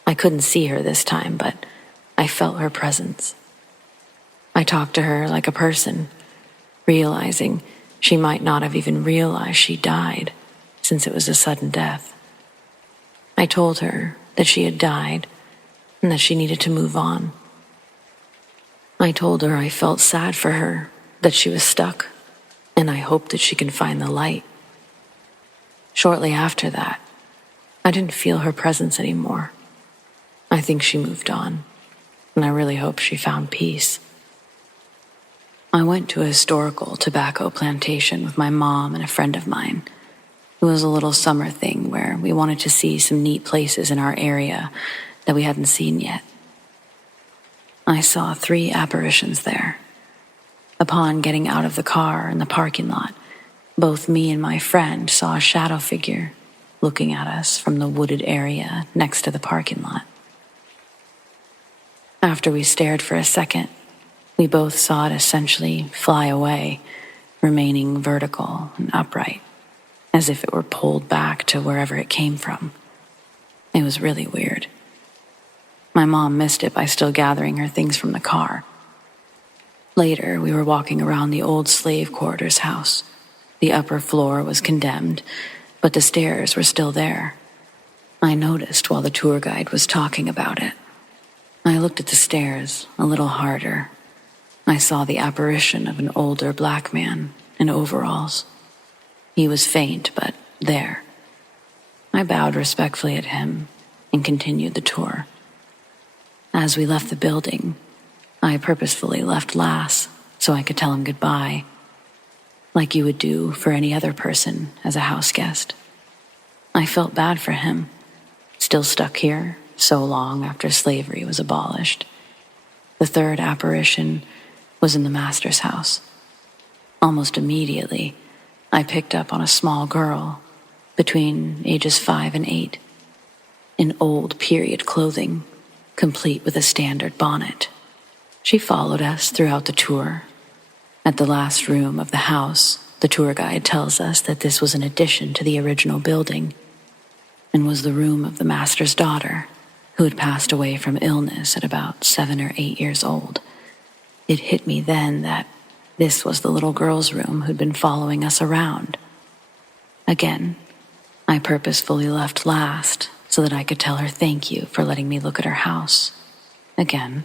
I couldn't see her this time, but I felt her presence. I talked to her like a person, realizing she might not have even realized she died, since it was a sudden death. I told her that she had died and that she needed to move on. I told her I felt sad for her, that she was stuck, and I hoped that she can find the light. Shortly after that, I didn't feel her presence anymore. I think she moved on, and I really hope she found peace. I went to a historical tobacco plantation with my mom and a friend of mine. It was a little summer thing where we wanted to see some neat places in our area that we hadn't seen yet. I saw 3 apparitions there. Upon getting out of the car in the parking lot, both me and my friend saw a shadow figure looking at us from the wooded area next to the parking lot. After we stared for a second, we both saw it essentially fly away, remaining vertical and upright, as if it were pulled back to wherever it came from. It was really weird. My mom missed it by still gathering her things from the car. Later, we were walking around the old slave quarters house. The upper floor was condemned, but the stairs were still there. I noticed while the tour guide was talking about it. I looked at the stairs a little harder. I saw the apparition of an older black man in overalls. He was faint, but there. I bowed respectfully at him and continued the tour. As we left the building, I purposefully left last so I could tell him goodbye, like you would do for any other person as a house guest. I felt bad for him, still stuck here so long after slavery was abolished. The 3rd apparition was in the master's house. Almost immediately, I picked up on a small girl between ages 5 and 8, in old period clothing, complete with a standard bonnet. She followed us throughout the tour. At the last room of the house, the tour guide tells us that this was an addition to the original building and was the room of the master's daughter, who had passed away from illness at about 7 or 8 years old. It hit me then that this was the little girl's room who'd been following us around. Again, I purposefully left last so that I could tell her thank you for letting me look at her house. Again,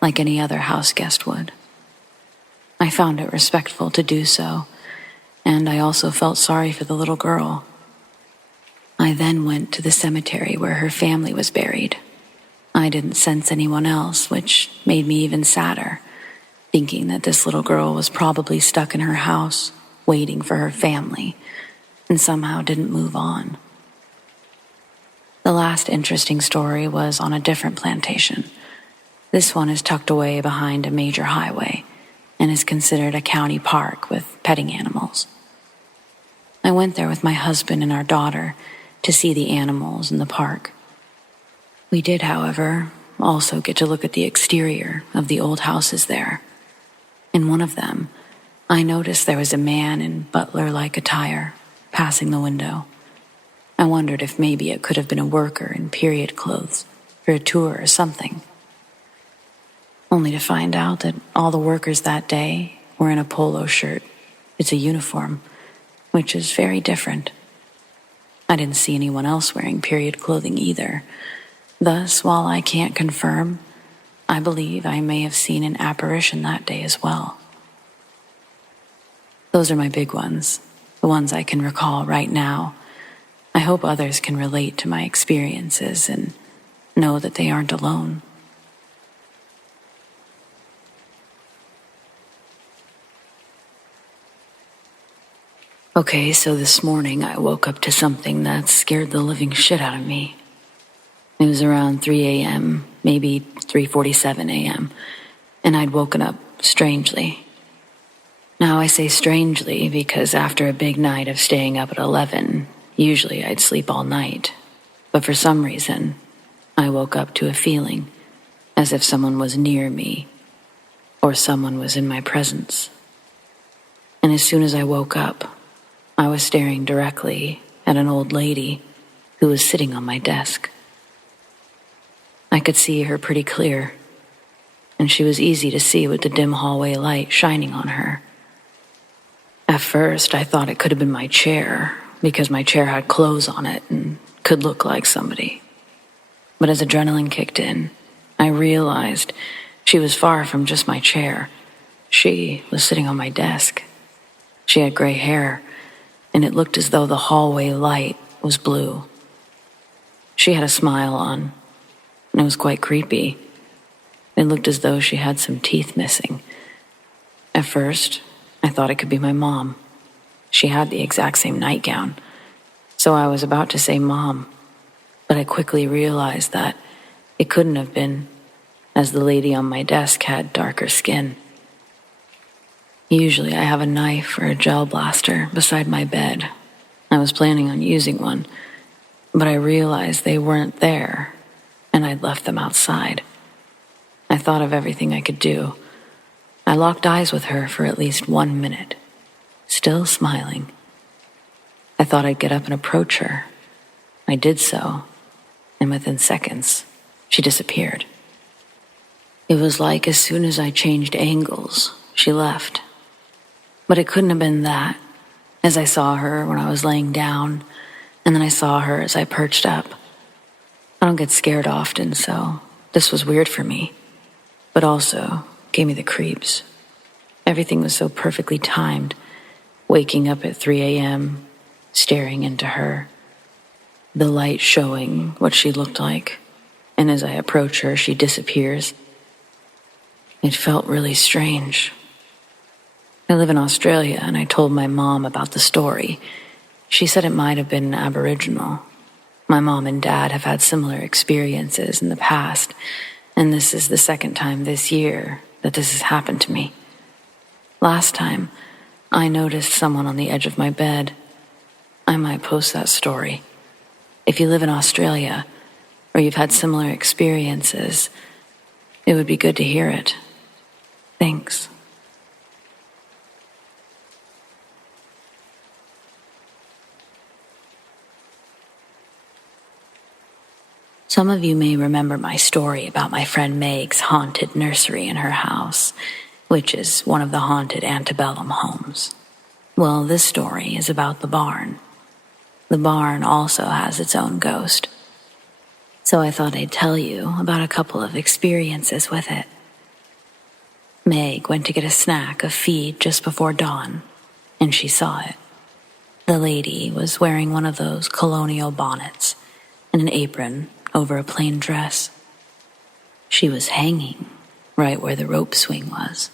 like any other house guest would. I found it respectful to do so, and I also felt sorry for the little girl. I then went to the cemetery where her family was buried. I didn't sense anyone else, which made me even sadder, thinking that this little girl was probably stuck in her house, waiting for her family, and somehow didn't move on. The last interesting story was on a different plantation. This one is tucked away behind a major highway and is considered a county park with petting animals. I went there with my husband and our daughter to see the animals in the park. We did, however, also get to look at the exterior of the old houses there. In one of them, I noticed there was a man in butler-like attire passing the window. I wondered if maybe it could have been a worker in period clothes for a tour or something. Only to find out that all the workers that day were in a polo shirt. It's a uniform, which is very different. I didn't see anyone else wearing period clothing either. Thus, while I can't confirm, I believe I may have seen an apparition that day as well. Those are my big ones, the ones I can recall right now. I hope others can relate to my experiences and know that they aren't alone. Okay, so this morning I woke up to something that scared the living shit out of me. It was around 3 a.m., maybe 3:47 a.m., and I'd woken up strangely. Now I say strangely because after a big night of staying up at 11, usually I'd sleep all night. But for some reason, I woke up to a feeling as if someone was near me or someone was in my presence. And as soon as I woke up, I was staring directly at an old lady who was sitting on my desk. I could see her pretty clear, and she was easy to see with the dim hallway light shining on her. At first, I thought it could have been my chair, because my chair had clothes on it and could look like somebody. But as adrenaline kicked in, I realized she was far from just my chair. She was sitting on my desk. She had gray hair, and it looked as though the hallway light was blue. She had a smile on, and it was quite creepy. It looked as though she had some teeth missing. At first, I thought it could be my mom. She had the exact same nightgown, so I was about to say Mom, but I quickly realized that it couldn't have been, as the lady on my desk had darker skin. Usually I have a knife or a gel blaster beside my bed. I was planning on using one, but I realized they weren't there, and I'd left them outside. I thought of everything I could do. I locked eyes with her for at least 1 minute, still smiling. I thought I'd get up and approach her. I did so, and within seconds, she disappeared. It was like as soon as I changed angles, she left. But it couldn't have been that, as I saw her when I was laying down, and then I saw her as I perched up. I don't get scared often, so this was weird for me, but also gave me the creeps. Everything was so perfectly timed, waking up at 3 a.m., staring into her, the light showing what she looked like, and as I approach her, she disappears. It felt really strange. I live in Australia, and I told my mom about the story. She said it might have been Aboriginal. My mom and dad have had similar experiences in the past, and this is the second time this year that this has happened to me. Last time, I noticed someone on the edge of my bed. I might post that story. If you live in Australia, or you've had similar experiences, it would be good to hear it. Thanks. Some of you may remember my story about my friend Meg's haunted nursery in her house, which is one of the haunted antebellum homes. Well, this story is about the barn. The barn also has its own ghost. So I thought I'd tell you about a couple of experiences with it. Meg went to get a snack of feed just before dawn, and she saw it. The lady was wearing one of those colonial bonnets and an apron over a plain dress. She was hanging right where the rope swing was,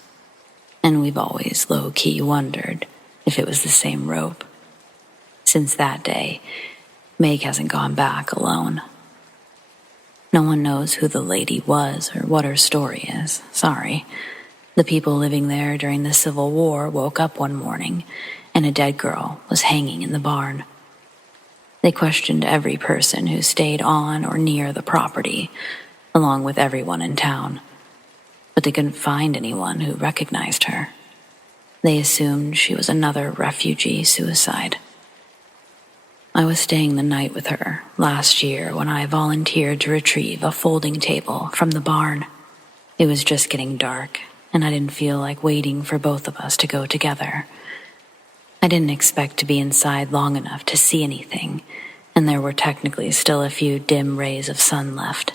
and we've always low-key wondered if it was the same rope. Since that day, Meg hasn't gone back alone. No one knows who the lady was or what her story is. Sorry. The people living there during the Civil War woke up one morning, and a dead girl was hanging in the barn. They questioned every person who stayed on or near the property, along with everyone in town, but they couldn't find anyone who recognized her. They assumed she was another refugee suicide. I was staying the night with her last year when I volunteered to retrieve a folding table from the barn. It was just getting dark, and I didn't feel like waiting for both of us to go together. I didn't expect to be inside long enough to see anything, and there were technically still a few dim rays of sun left.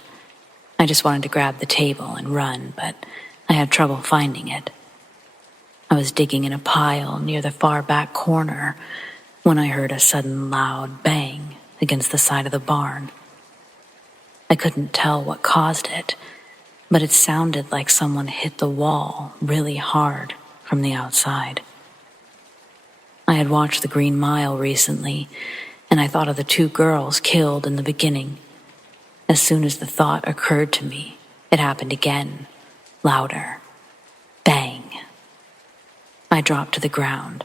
I just wanted to grab the table and run, but I had trouble finding it. I was digging in a pile near the far back corner when I heard a sudden loud bang against the side of the barn. I couldn't tell what caused it, but it sounded like someone hit the wall really hard from the outside. I had watched The Green Mile recently, and I thought of the 2 girls killed in the beginning. As soon as the thought occurred to me, it happened again, louder. Bang. I dropped to the ground,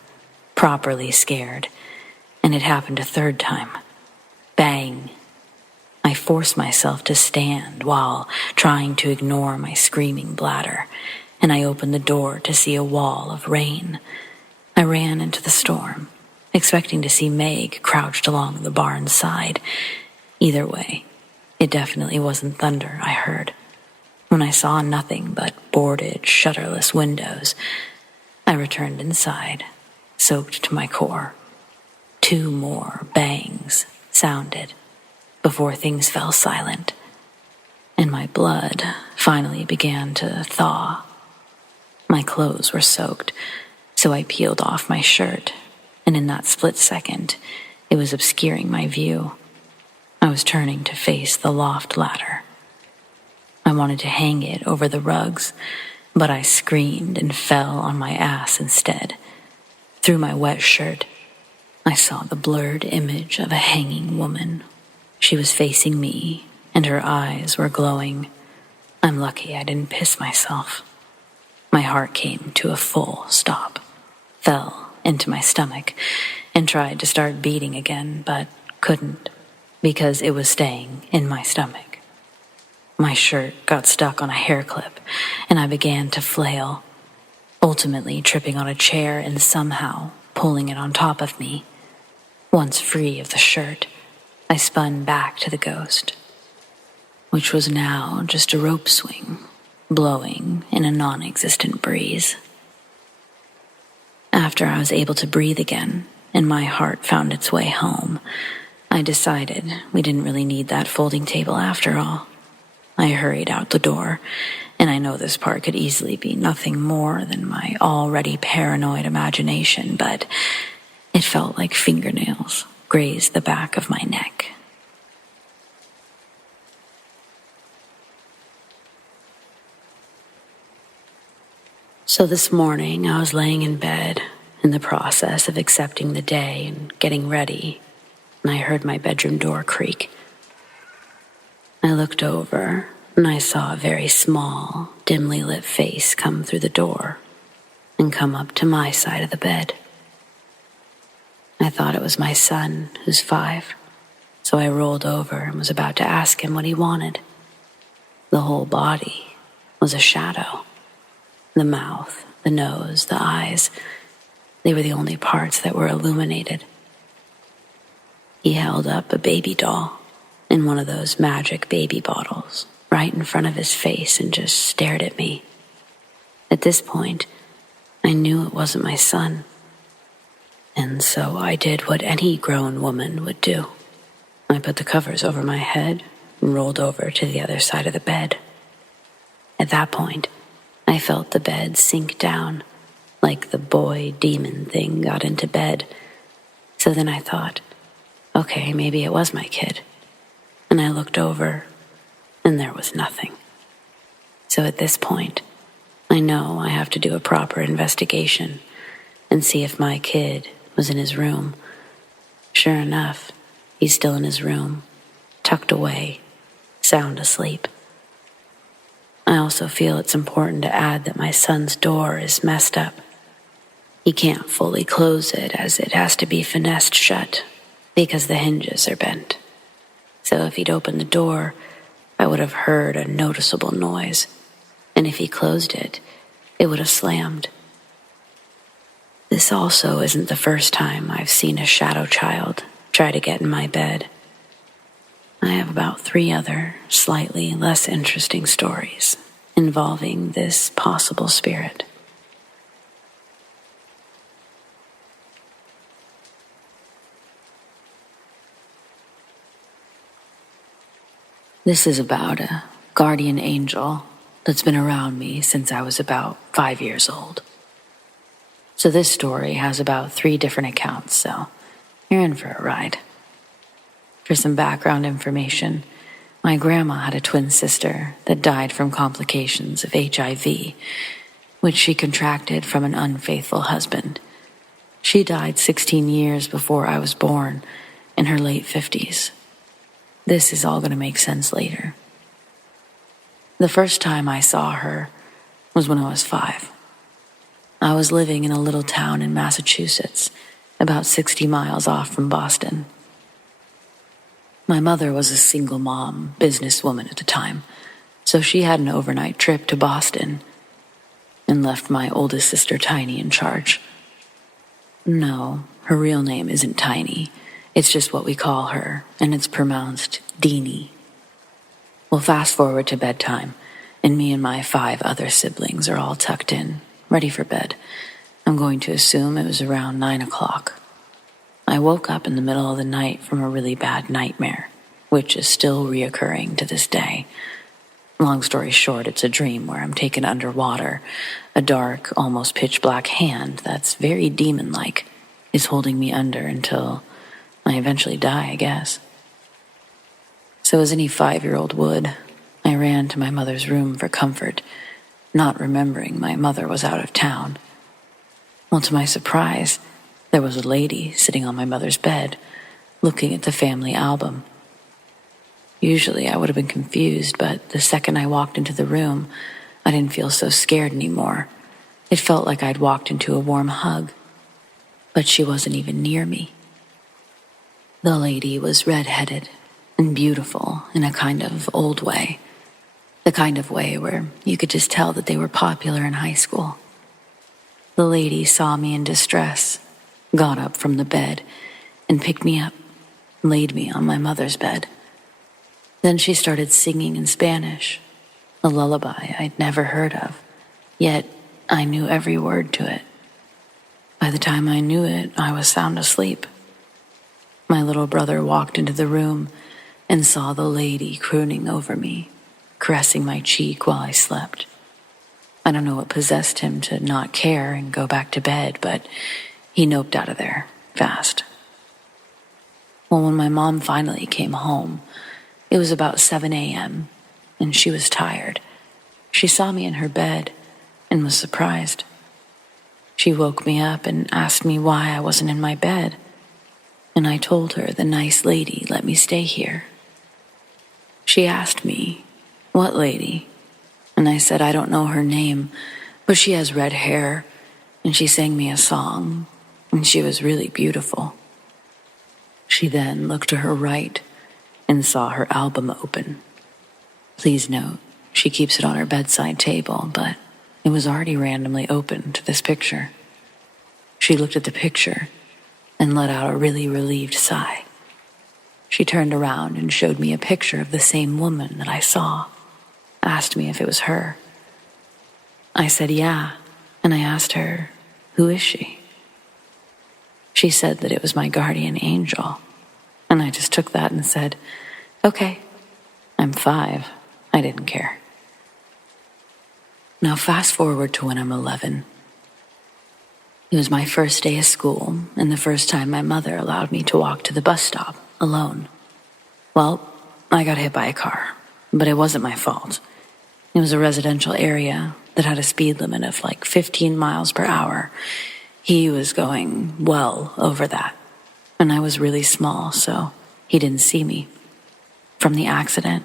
properly scared, and it happened a 3rd time. Bang. I forced myself to stand while trying to ignore my screaming bladder, and I opened the door to see a wall of rain. I ran into the storm, expecting to see Meg crouched along the barn's side. Either way, it definitely wasn't thunder I heard. When I saw nothing but boarded, shutterless windows, I returned inside, soaked to my core. 2 more bangs sounded before things fell silent, and my blood finally began to thaw. My clothes were soaked, so I peeled off my shirt, and in that split second, it was obscuring my view. I was turning to face the loft ladder. I wanted to hang it over the rugs, but I screamed and fell on my ass instead. Through my wet shirt, I saw the blurred image of a hanging woman. She was facing me, and her eyes were glowing. I'm lucky I didn't piss myself. My heart came to a full stop, fell into my stomach, and tried to start beating again, but couldn't, because it was staying in my stomach. My shirt got stuck on a hair clip, and I began to flail, ultimately tripping on a chair and somehow pulling it on top of me. Once free of the shirt, I spun back to the ghost, which was now just a rope swing, blowing in a non-existent breeze. After I was able to breathe again, and my heart found its way home, I decided we didn't really need that folding table after all. I hurried out the door, and I know this part could easily be nothing more than my already paranoid imagination, but it felt like fingernails grazed the back of my neck. So this morning, I was laying in bed in the process of accepting the day and getting ready, and I heard my bedroom door creak. I looked over, and I saw a very small, dimly lit face come through the door and come up to my side of the bed. I thought it was my son, who's 5, so I rolled over and was about to ask him what he wanted. The whole body was a shadow. The mouth, the nose, the eyes, they were the only parts that were illuminated. He held up a baby doll in one of those magic baby bottles right in front of his face and just stared at me. At this point, I knew it wasn't my son. And so I did what any grown woman would do. I put the covers over my head and rolled over to the other side of the bed. At that point, I felt the bed sink down, like the boy demon thing got into bed. So then I thought, okay, maybe it was my kid. And I looked over, and there was nothing. So at this point, I know I have to do a proper investigation and see if my kid was in his room. Sure enough, he's still in his room, tucked away, sound asleep. I also feel it's important to add that my son's door is messed up. He can't fully close it as it has to be finessed shut because the hinges are bent. So if he'd opened the door, I would have heard a noticeable noise, and if he closed it, it would have slammed. This also isn't the first time I've seen a shadow child try to get in my bed. I have about 3 other, slightly less interesting stories involving this possible spirit. This is about a guardian angel that's been around me since I was about 5 years old. So this story has about 3 different accounts, so you're in for a ride. For some background information, my grandma had a twin sister that died from complications of HIV, which she contracted from an unfaithful husband. She died 16 years before I was born, in her late 50s. This is all going to make sense later. The first time I saw her was when I was 5. I was living in a little town in Massachusetts, about 60 miles off from Boston. My mother was a single mom, businesswoman at the time, so she had an overnight trip to Boston and left my oldest sister Tiny in charge. No, her real name isn't Tiny. It's just what we call her, and it's pronounced Deanie. Well, fast forward to bedtime, and me and my 5 other siblings are all tucked in, ready for bed. I'm going to assume it was around 9 o'clock. I woke up in the middle of the night from a really bad nightmare, which is still reoccurring to this day. Long story short, it's a dream where I'm taken underwater. A dark, almost pitch black hand that's very demon-like is holding me under until I eventually die, I guess. So as any 5-year-old would, I ran to my mother's room for comfort, not remembering my mother was out of town. Well, to my surprise, there was a lady sitting on my mother's bed, looking at the family album. Usually I would have been confused, but the second I walked into the room, I didn't feel so scared anymore. It felt like I'd walked into a warm hug, but she wasn't even near me. The lady was red-headed and beautiful in a kind of old way, the kind of way where you could just tell that they were popular in high school. The lady saw me in distress, got up from the bed, and picked me up, laid me on my mother's bed. Then she started singing in Spanish, a lullaby I'd never heard of, yet I knew every word to it. By the time I knew it, I was sound asleep. My little brother walked into the room and saw the lady crooning over me, caressing my cheek while I slept. I don't know what possessed him to not care and go back to bed, but he noped out of there fast. Well, when my mom finally came home, it was about 7 a.m., and she was tired. She saw me in her bed and was surprised. She woke me up and asked me why I wasn't in my bed, and I told her the nice lady let me stay here. She asked me, "What lady?" And I said I don't know her name, but she has red hair, and she sang me a song, and she was really beautiful. She then looked to her right and saw her album open. Please note, she keeps it on her bedside table, but it was already randomly open to this picture. She looked at the picture and let out a really relieved sigh. She turned around and showed me a picture of the same woman that I saw, asked me if it was her. I said yeah, and I asked her, "Who is she?" She said that it was my guardian angel, and I just took that and said, "Okay, I'm 5. I didn't care." Now fast forward to when I'm 11. It was my first day of school and the first time my mother allowed me to walk to the bus stop alone. Well, I got hit by a car, but it wasn't my fault. It was a residential area that had a speed limit of like 15 miles per hour. He was going well over that, and I was really small, so he didn't see me. From the accident,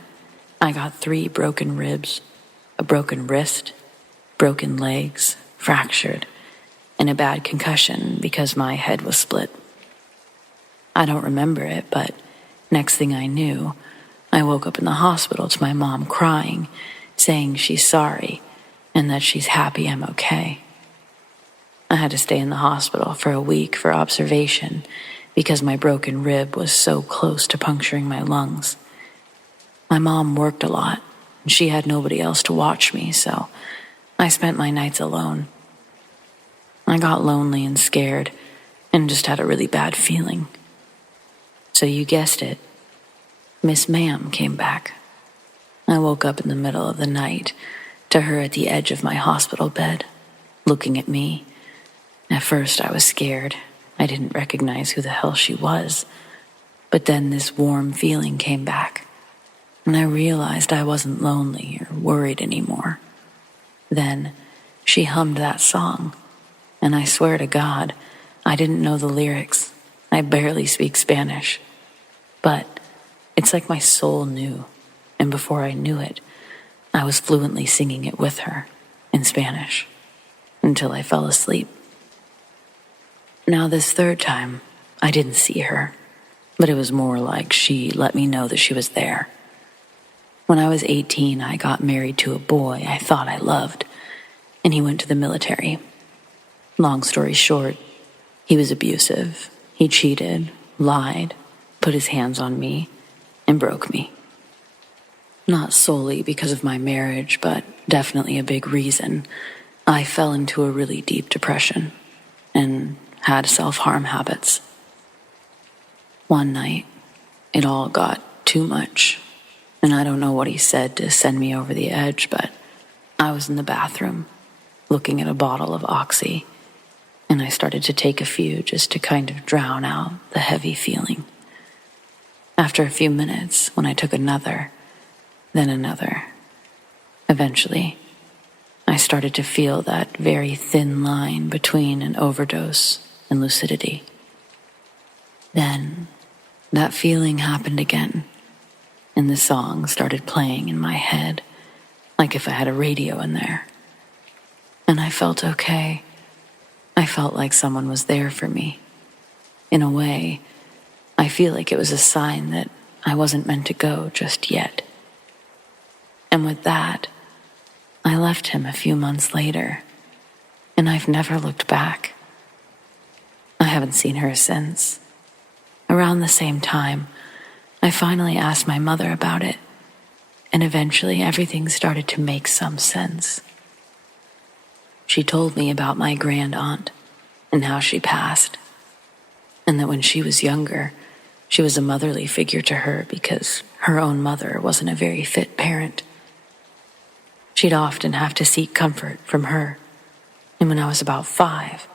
I got 3 broken ribs, a broken wrist, broken legs, fractured, and a bad concussion because my head was split. I don't remember it, but next thing I knew, I woke up in the hospital to my mom crying, saying she's sorry and that she's happy I'm okay. I had to stay in the hospital for a week for observation because my broken rib was so close to puncturing my lungs. My mom worked a lot, and she had nobody else to watch me, so I spent my nights alone. I got lonely and scared and just had a really bad feeling. So you guessed it, Miss Ma'am came back. I woke up in the middle of the night to her at the edge of my hospital bed, looking at me. At first I was scared. I didn't recognize who the hell she was. But then this warm feeling came back, and I realized I wasn't lonely or worried anymore. Then she hummed that song, and I swear to God, I didn't know the lyrics. I barely speak Spanish. But it's like my soul knew, and before I knew it, I was fluently singing it with her in Spanish until I fell asleep. Now this third time, I didn't see her, but it was more like she let me know that she was there. When I was 18, I got married to a boy I thought I loved, and he went to the military. Long story short, he was abusive. He cheated, lied, put his hands on me, and broke me. Not solely because of my marriage, but definitely a big reason. I fell into a really deep depression and had self-harm habits. One night, it all got too much, and I don't know what he said to send me over the edge, but I was in the bathroom, looking at a bottle of Oxy, and I started to take a few just to kind of drown out the heavy feeling. After a few minutes, when I took another, then another, eventually, I started to feel that very thin line between an overdose and lucidity. Then, that feeling happened again, and the song started playing in my head, like if I had a radio in there. And I felt okay. I felt like someone was there for me. In a way, I feel like it was a sign that I wasn't meant to go just yet. And with that, I left him a few months later, and I've never looked back. I haven't seen her since. Around the same time, I finally asked my mother about it, and eventually everything started to make some sense. She told me about my grand aunt and how she passed, and that when she was younger, she was a motherly figure to her because her own mother wasn't a very fit parent. She'd often have to seek comfort from her, and when I was about 5,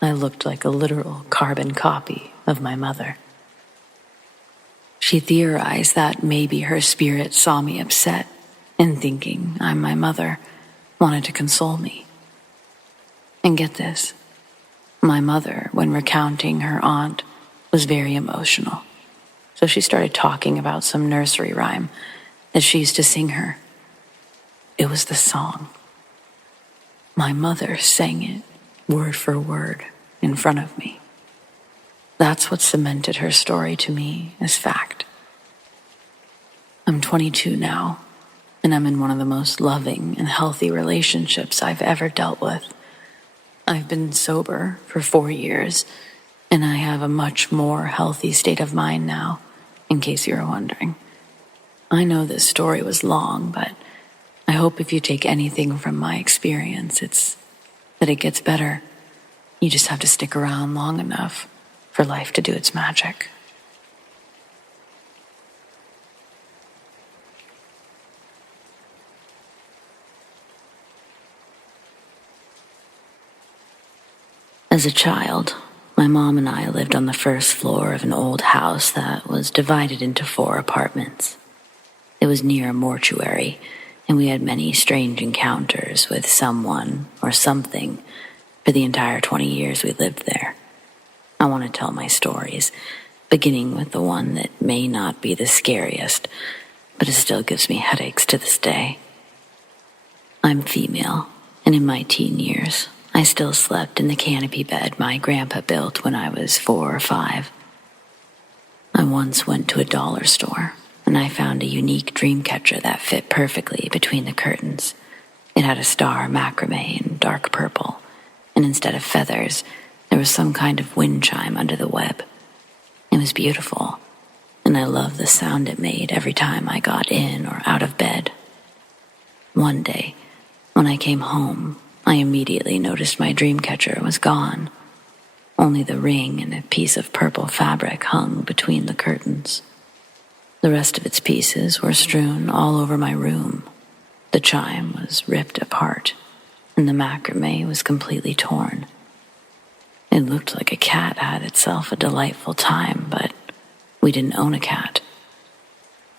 I looked like a literal carbon copy of my mother. She theorized that maybe her spirit saw me upset and, thinking I'm my mother, wanted to console me. And get this, my mother, when recounting her aunt, was very emotional. So she started talking about some nursery rhyme that she used to sing her. It was the song. My mother sang it word for word in front of me. That's what cemented her story to me as fact. I'm 22 now, and I'm in one of the most loving and healthy relationships I've ever dealt with. I've been sober for 4 years, and I have a much more healthy state of mind now, in case you were wondering. I know this story was long, but I hope if you take anything from my experience, it's that it gets better. You just have to stick around long enough for life to do its magic. As a child, my mom and I lived on the first floor of an old house that was divided into 4 apartments. It was near a mortuary, and we had many strange encounters with someone or something for the entire 20 years we lived there. I want to tell my stories, beginning with the one that may not be the scariest, but it still gives me headaches to this day. I'm female, and in my teen years, I still slept in the canopy bed my grandpa built when I was 4 or 5. I once went to a dollar store, and I found a unique dream catcher that fit perfectly between the curtains. It had a star macrame in dark purple, and instead of feathers, there was some kind of wind chime under the web. It was beautiful, and I loved the sound it made every time I got in or out of bed. One day, when I came home, I immediately noticed my dream catcher was gone. Only the ring and a piece of purple fabric hung between the curtains. The rest of its pieces were strewn all over my room. The chime was ripped apart, and the macrame was completely torn. It looked like a cat had itself a delightful time, but we didn't own a cat.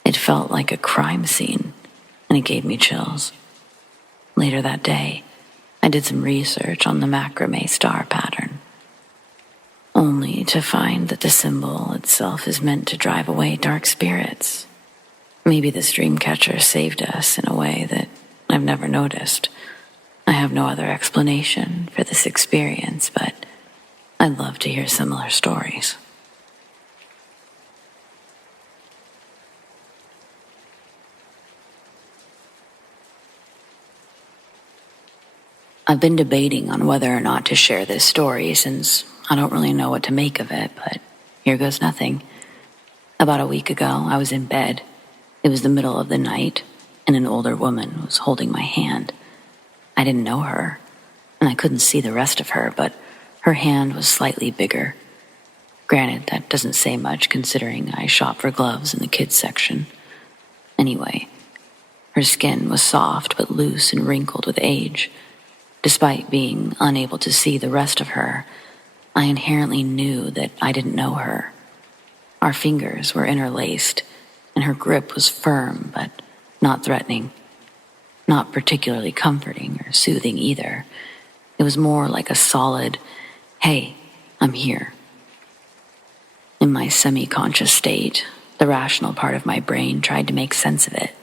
It felt like a crime scene, and it gave me chills. Later that day, I did some research on the macrame star pattern, only to find that the symbol itself is meant to drive away dark spirits. Maybe this dream catcher saved us in a way that I've never noticed. I have no other explanation for this experience, but I'd love to hear similar stories. I've been debating on whether or not to share this story since I don't really know what to make of it, but here goes nothing. About a week ago, I was in bed. It was the middle of the night, and an older woman was holding my hand. I didn't know her, and I couldn't see the rest of her, but her hand was slightly bigger. Granted, that doesn't say much considering I shop for gloves in the kids section. Anyway, her skin was soft but loose and wrinkled with age. Despite being unable to see the rest of her, I inherently knew that I didn't know her. Our fingers were interlaced, and her grip was firm but not threatening. Not particularly comforting or soothing either. It was more like a solid, "Hey, I'm here." In my semi-conscious state, the rational part of my brain tried to make sense of it.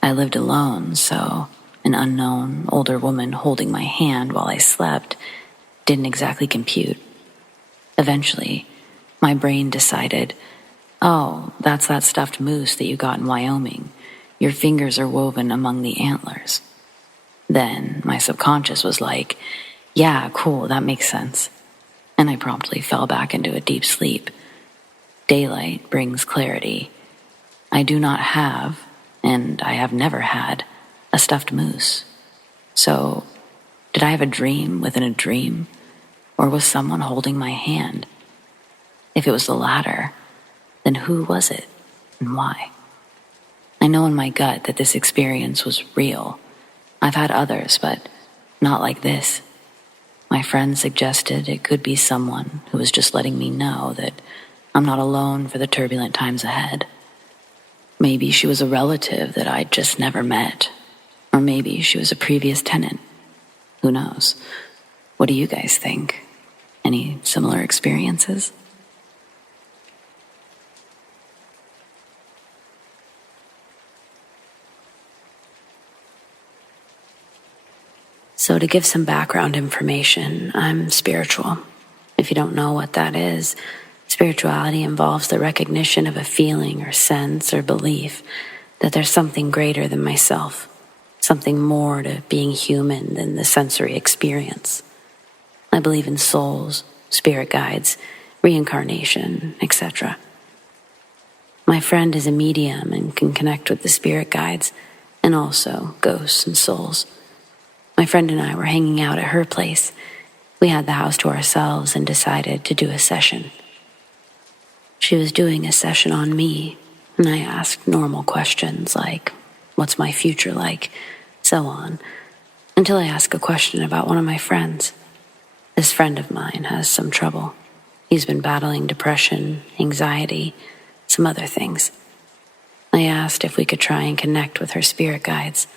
I lived alone, so an unknown, older woman holding my hand while I slept didn't exactly compute. Eventually, my brain decided, "Oh, that's that stuffed moose that you got in Wyoming. Your fingers are woven among the antlers." Then my subconscious was like, "Yeah, cool, that makes sense." And I promptly fell back into a deep sleep. Daylight brings clarity. I do not have, and I have never had, a stuffed moose. So, did I have a dream within a dream? Or was someone holding my hand? If it was the latter, then who was it and why? I know in my gut that this experience was real. I've had others, but not like this. My friend suggested it could be someone who was just letting me know that I'm not alone for the turbulent times ahead. Maybe she was a relative that I'd just never met. Or maybe she was a previous tenant. Who knows? What do you guys think? Any similar experiences? So to give some background information, I'm spiritual. If you don't know what that is, spirituality involves the recognition of a feeling or sense or belief that there's something greater than myself, something more to being human than the sensory experience. I believe in souls, spirit guides, reincarnation, etc. My friend is a medium and can connect with the spirit guides and also ghosts and souls. My friend and I were hanging out at her place. We had the house to ourselves and decided to do a session. She was doing a session on me, and I asked normal questions like, what's my future like, so on, until I asked a question about one of my friends. This friend of mine has some trouble. He's been battling depression, anxiety, some other things. I asked if we could try and connect with her spirit guides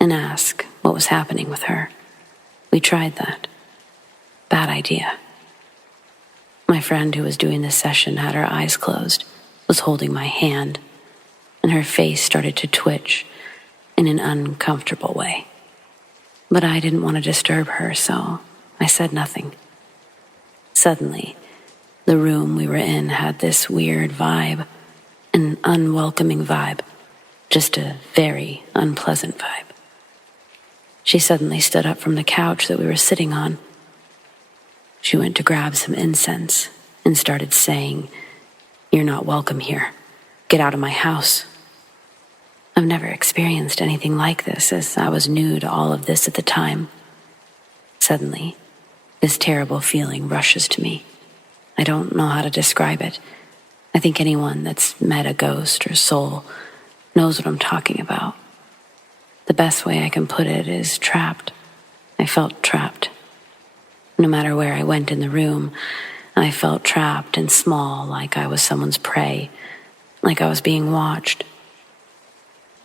and ask what was happening with her. We tried that. Bad idea. My friend who was doing this session had her eyes closed, was holding my hand, and her face started to twitch in an uncomfortable way. But I didn't want to disturb her, so I said nothing. Suddenly, the room we were in had this weird vibe, an unwelcoming vibe, just a very unpleasant vibe. She suddenly stood up from the couch that we were sitting on. She went to grab some incense and started saying, "You're not welcome here. Get out of my house." I've never experienced anything like this, as I was new to all of this at the time. Suddenly, this terrible feeling rushes to me. I don't know how to describe it. I think anyone that's met a ghost or soul knows what I'm talking about. The best way I can put it is trapped. I felt trapped. No matter where I went in the room, I felt trapped and small, like I was someone's prey, like I was being watched.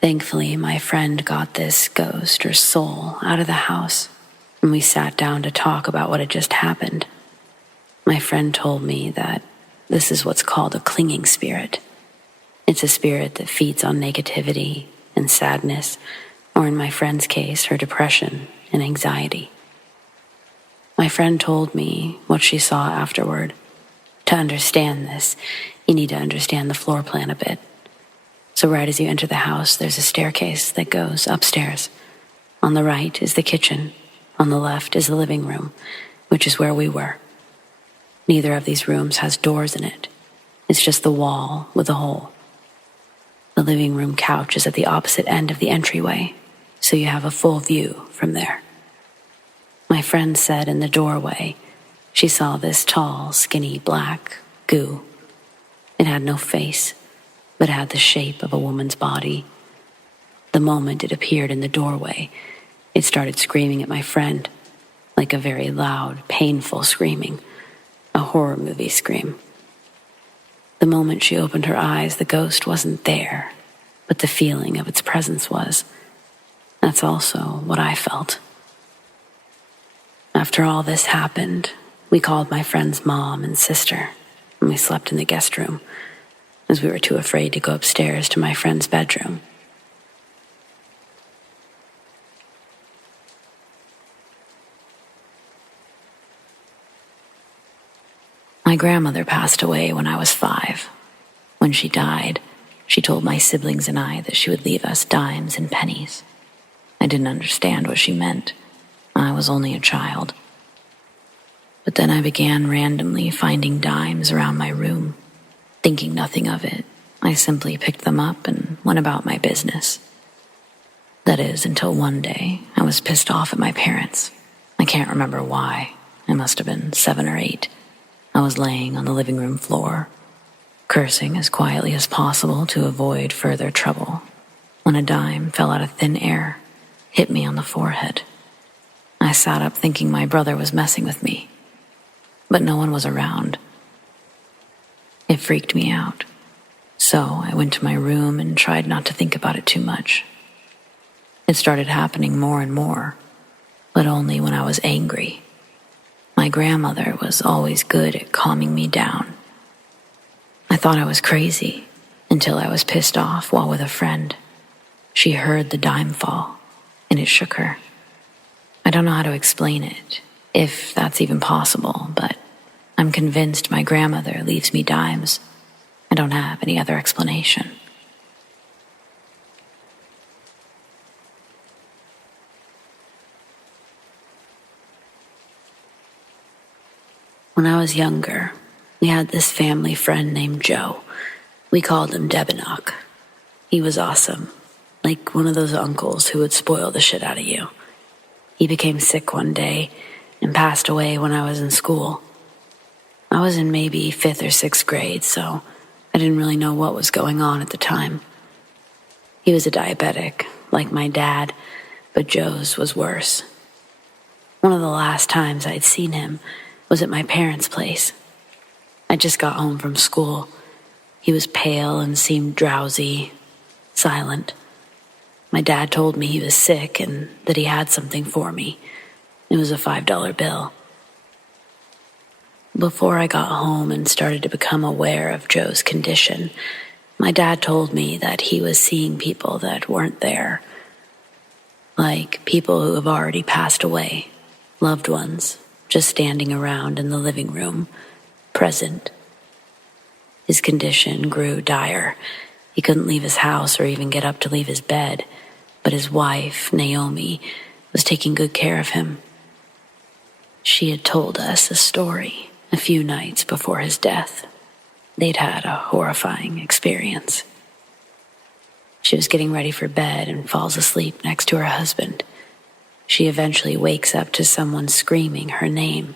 Thankfully, my friend got this ghost or soul out of the house, and we sat down to talk about what had just happened. My friend told me that this is what's called a clinging spirit. It's a spirit that feeds on negativity and sadness, or in my friend's case, her depression and anxiety. My friend told me what she saw afterward. To understand this, you need to understand the floor plan a bit. So right as you enter the house, there's a staircase that goes upstairs. On the right is the kitchen. On the left is the living room, which is where we were. Neither of these rooms has doors in it. It's just the wall with a hole. The living room couch is at the opposite end of the entryway, so you have a full view from there. My friend said in the doorway, she saw this tall, skinny, black, goo. It had no face, but had the shape of a woman's body. The moment it appeared in the doorway, it started screaming at my friend, like a very loud, painful screaming, a horror movie scream. The moment she opened her eyes, the ghost wasn't there, but the feeling of its presence was. That's also what I felt. After all this happened, we called my friend's mom and sister, and we slept in the guest room, as we were too afraid to go upstairs to my friend's bedroom. My grandmother passed away when I was 5. When she died, she told my siblings and I that she would leave us dimes and pennies. I didn't understand what she meant. I was only a child. But then I began randomly finding dimes around my room. Thinking nothing of it, I simply picked them up and went about my business. That is, until one day I was pissed off at my parents. I can't remember why. I must have been 7 or 8. I was laying on the living room floor, cursing as quietly as possible to avoid further trouble, when a dime fell out of thin air, hit me on the forehead. I sat up thinking my brother was messing with me, but no one was around. It freaked me out, so I went to my room and tried not to think about it too much. It started happening more and more, but only when I was angry. My grandmother was always good at calming me down. I thought I was crazy until I was pissed off while with a friend. She heard the dime fall, and it shook her. I don't know how to explain it, if that's even possible, but I'm convinced my grandmother leaves me dimes. I don't have any other explanation. When I was younger, we had this family friend named Joe. We called him Debinock. He was awesome, like one of those uncles who would spoil the shit out of you. He became sick one day and passed away when I was in school. I was in maybe 5th or 6th grade, so I didn't really know what was going on at the time. He was a diabetic, like my dad, but Joe's was worse. One of the last times I'd seen him was at my parents' place. I just got home from school. He was pale and seemed drowsy, silent. My dad told me he was sick and that he had something for me. It was a $5 bill. Before I got home and started to become aware of Joe's condition, my dad told me that he was seeing people that weren't there, like people who have already passed away, loved ones, just standing around in the living room, present. His condition grew dire. He couldn't leave his house or even get up to leave his bed, but his wife, Naomi, was taking good care of him. She had told us a story a few nights before his death. They'd had a horrifying experience. She was getting ready for bed and falls asleep next to her husband. She eventually wakes up to someone screaming her name.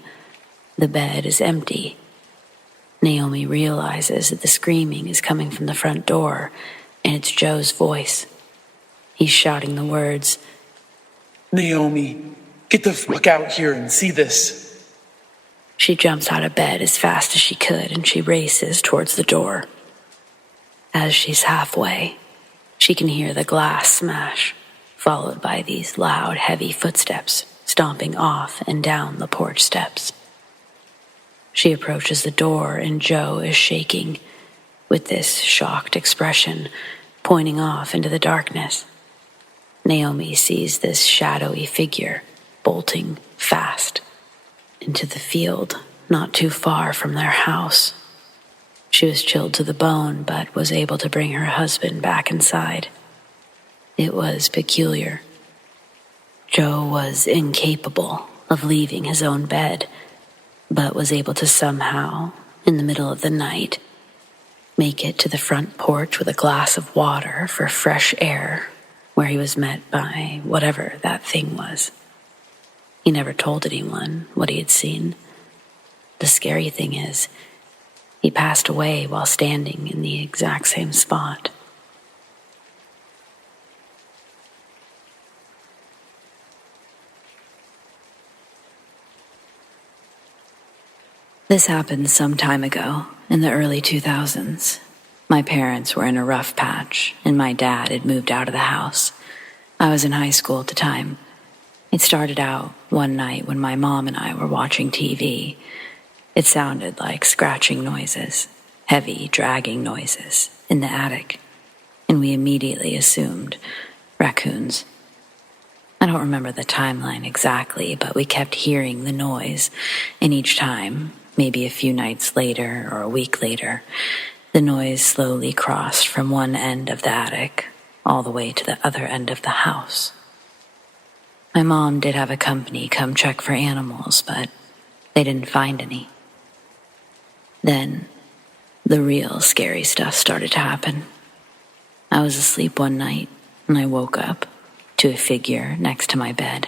The bed is empty. Naomi realizes that the screaming is coming from the front door, and it's Joe's voice. He's shouting the words, "Naomi, get the fuck out here and see this." She jumps out of bed as fast as she could, and she races towards the door. As she's halfway, she can hear the glass smash, followed by these loud, heavy footsteps stomping off and down the porch steps. She approaches the door, and Joe is shaking, with this shocked expression, pointing off into the darkness. Naomi sees this shadowy figure bolting fast into the field not too far from their house. She was chilled to the bone, but was able to bring her husband back inside. It was peculiar. Joe was incapable of leaving his own bed, but was able to somehow, in the middle of the night, make it to the front porch with a glass of water for fresh air, where he was met by whatever that thing was. He never told anyone what he had seen. The scary thing is, He passed away while standing in the exact same spot. This happened some time ago, in the early 2000s. My parents were in a rough patch, and my dad had moved out of the house. I was in high school at the time. It started out one night when my mom and I were watching TV. It sounded like scratching noises, heavy, dragging noises, in the attic, and we immediately assumed raccoons. I don't remember the timeline exactly, but we kept hearing the noise, and each time, maybe a few nights later or a week later, the noise slowly crossed from one end of the attic all the way to the other end of the house. My mom did have a company come check for animals, but they didn't find any. Then, the real scary stuff started to happen. I was asleep one night, and I woke up to a figure next to my bed.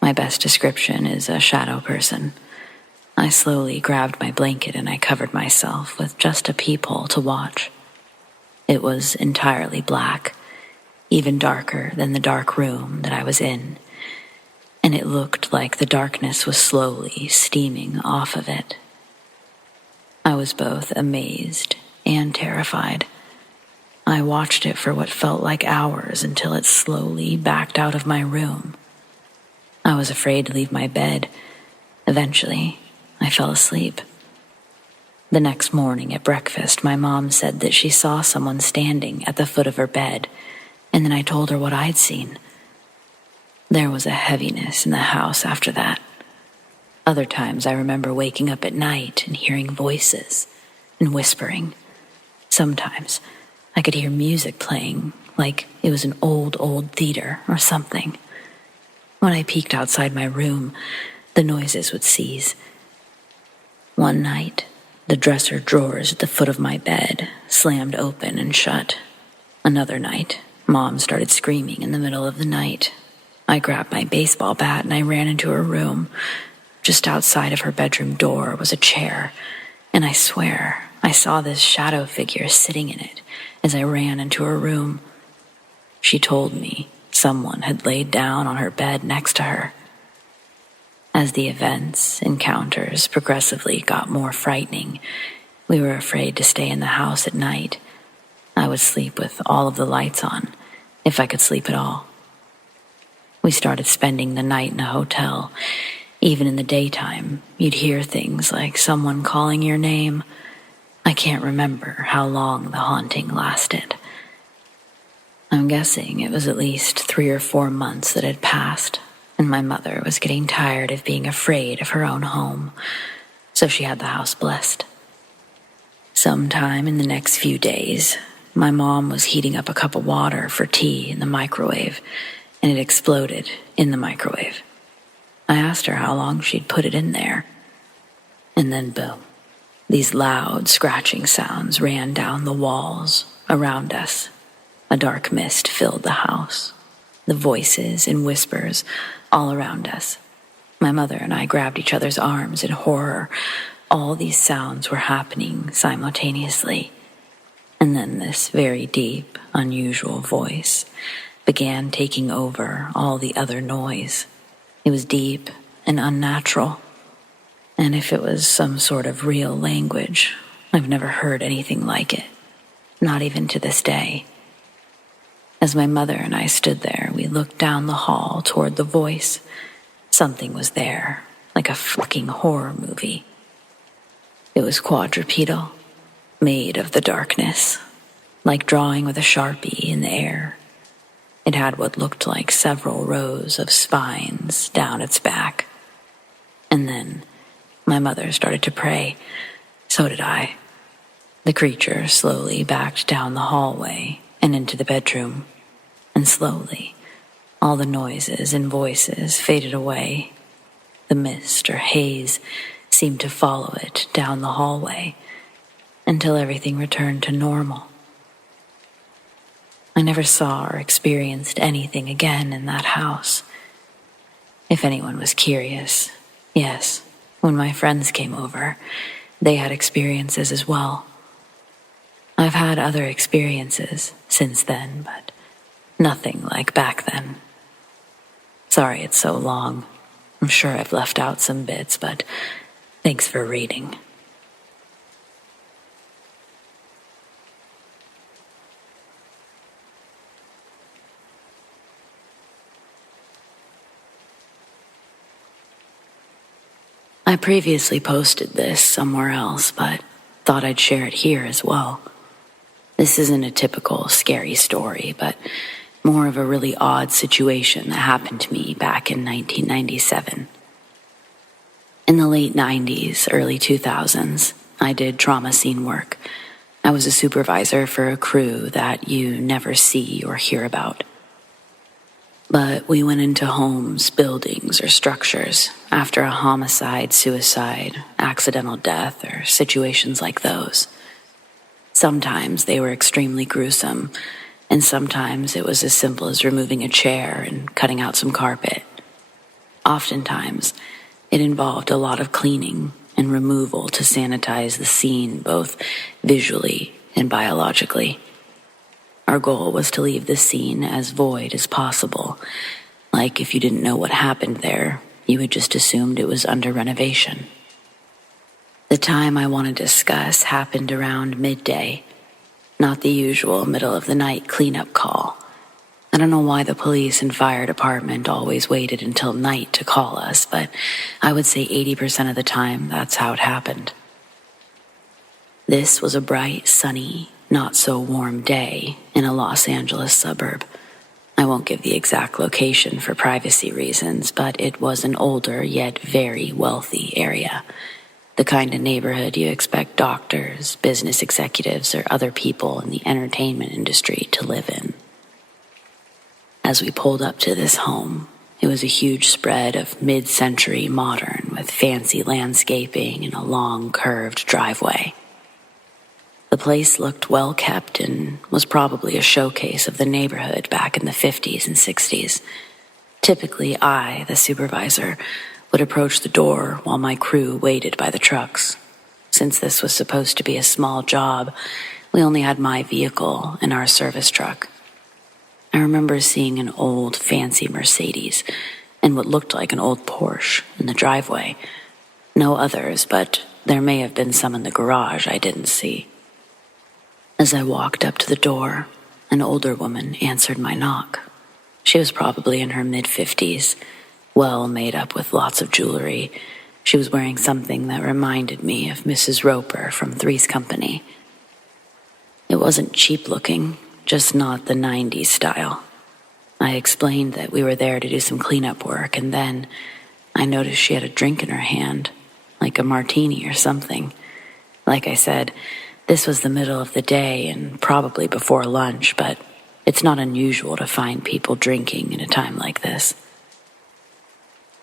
My best description is a shadow person. I slowly grabbed my blanket and I covered myself with just a peephole to watch. It was entirely black, even darker than the dark room that I was in, and it looked like the darkness was slowly steaming off of it. I was both amazed and terrified. I watched it for what felt like hours until it slowly backed out of my room. I was afraid to leave my bed. Eventually, I fell asleep. The next morning at breakfast, my mom said that she saw someone standing at the foot of her bed, and then I told her what I'd seen. There was a heaviness in the house after that. Other times I remember waking up at night and hearing voices and whispering. Sometimes I could hear music playing, like it was an old theater or something. When I peeked outside my room, the noises would cease. One night, the dresser drawers at the foot of my bed slammed open and shut. Another night, Mom started screaming in the middle of the night. I grabbed my baseball bat and I ran into her room. Just outside of her bedroom door was a chair, and I swear I saw this shadow figure sitting in it as I ran into her room. She told me someone had laid down on her bed next to her. As the encounters progressively got more frightening, we were afraid to stay in the house at night. I would sleep with all of the lights on, if I could sleep at all. We started spending the night in a hotel. Even in the daytime, you'd hear things like someone calling your name. I can't remember how long the haunting lasted. I'm guessing it was at least 3 or 4 months that had passed, and my mother was getting tired of being afraid of her own home, so she had the house blessed. Sometime in the next few days, my mom was heating up a cup of water for tea in the microwave, and it exploded in the microwave. I asked her how long she'd put it in there, and then boom, these loud scratching sounds ran down the walls around us. A dark mist filled the house, the voices and whispers all around us. My mother and I grabbed each other's arms in horror. All these sounds were happening simultaneously. And then this very deep, unusual voice began taking over all the other noise. It was deep and unnatural. And if it was some sort of real language, I've never heard anything like it, not even to this day. As my mother and I stood there, we looked down the hall toward the voice. Something was there, like a fucking horror movie. It was quadrupedal, made of the darkness, like drawing with a Sharpie in the air. It had what looked like several rows of spines down its back. And then my mother started to pray. So did I. The creature slowly backed down the hallway and into the bedroom, and slowly, all the noises and voices faded away. The mist or haze seemed to follow it down the hallway until everything returned to normal. I never saw or experienced anything again in that house. If anyone was curious, yes, when my friends came over, they had experiences as well. I've had other experiences since then, but nothing like back then. Sorry it's so long. I'm sure I've left out some bits, but thanks for reading. I previously posted this somewhere else, but thought I'd share it here as well. This isn't a typical scary story, but more of a really odd situation that happened to me back in 1997. In the late 90s, early 2000s, I did trauma scene work. I was a supervisor for a crew that you never see or hear about. But we went into homes, buildings, or structures after a homicide, suicide, accidental death, or situations like those. Sometimes they were extremely gruesome, and sometimes it was as simple as removing a chair and cutting out some carpet. Oftentimes, it involved a lot of cleaning and removal to sanitize the scene both visually and biologically. Our goal was to leave the scene as void as possible. Like if you didn't know what happened there, you had just assumed it was under renovation. The time I want to discuss happened around midday, not the usual middle of the night cleanup call. I don't know why the police and fire department always waited until night to call us, but I would say 80% of the time that's how it happened. This was a bright, sunny, not so warm day in a Los Angeles suburb. I won't give the exact location for privacy reasons, but it was an older yet very wealthy area. The kind of neighborhood you expect doctors, business executives, or other people in the entertainment industry to live in. As we pulled up to this home, it was a huge spread of mid-century modern with fancy landscaping and a long curved driveway. The place looked well kept and was probably a showcase of the neighborhood back in the 50s and 60s. Typically, I, the supervisor, would approach the door while my crew waited by the trucks. Since this was supposed to be a small job, we only had my vehicle and our service truck. I remember seeing an old, fancy Mercedes and what looked like an old Porsche in the driveway. No others, but there may have been some in the garage I didn't see. As I walked up to the door, an older woman answered my knock. She was probably in her mid-50s, well made up with lots of jewelry. She was wearing something that reminded me of Mrs. Roper from Three's Company. It wasn't cheap looking, just not the 90s style. I explained that we were there to do some cleanup work, and then I noticed she had a drink in her hand, like a martini or something. Like I said, this was the middle of the day and probably before lunch, but it's not unusual to find people drinking in a time like this.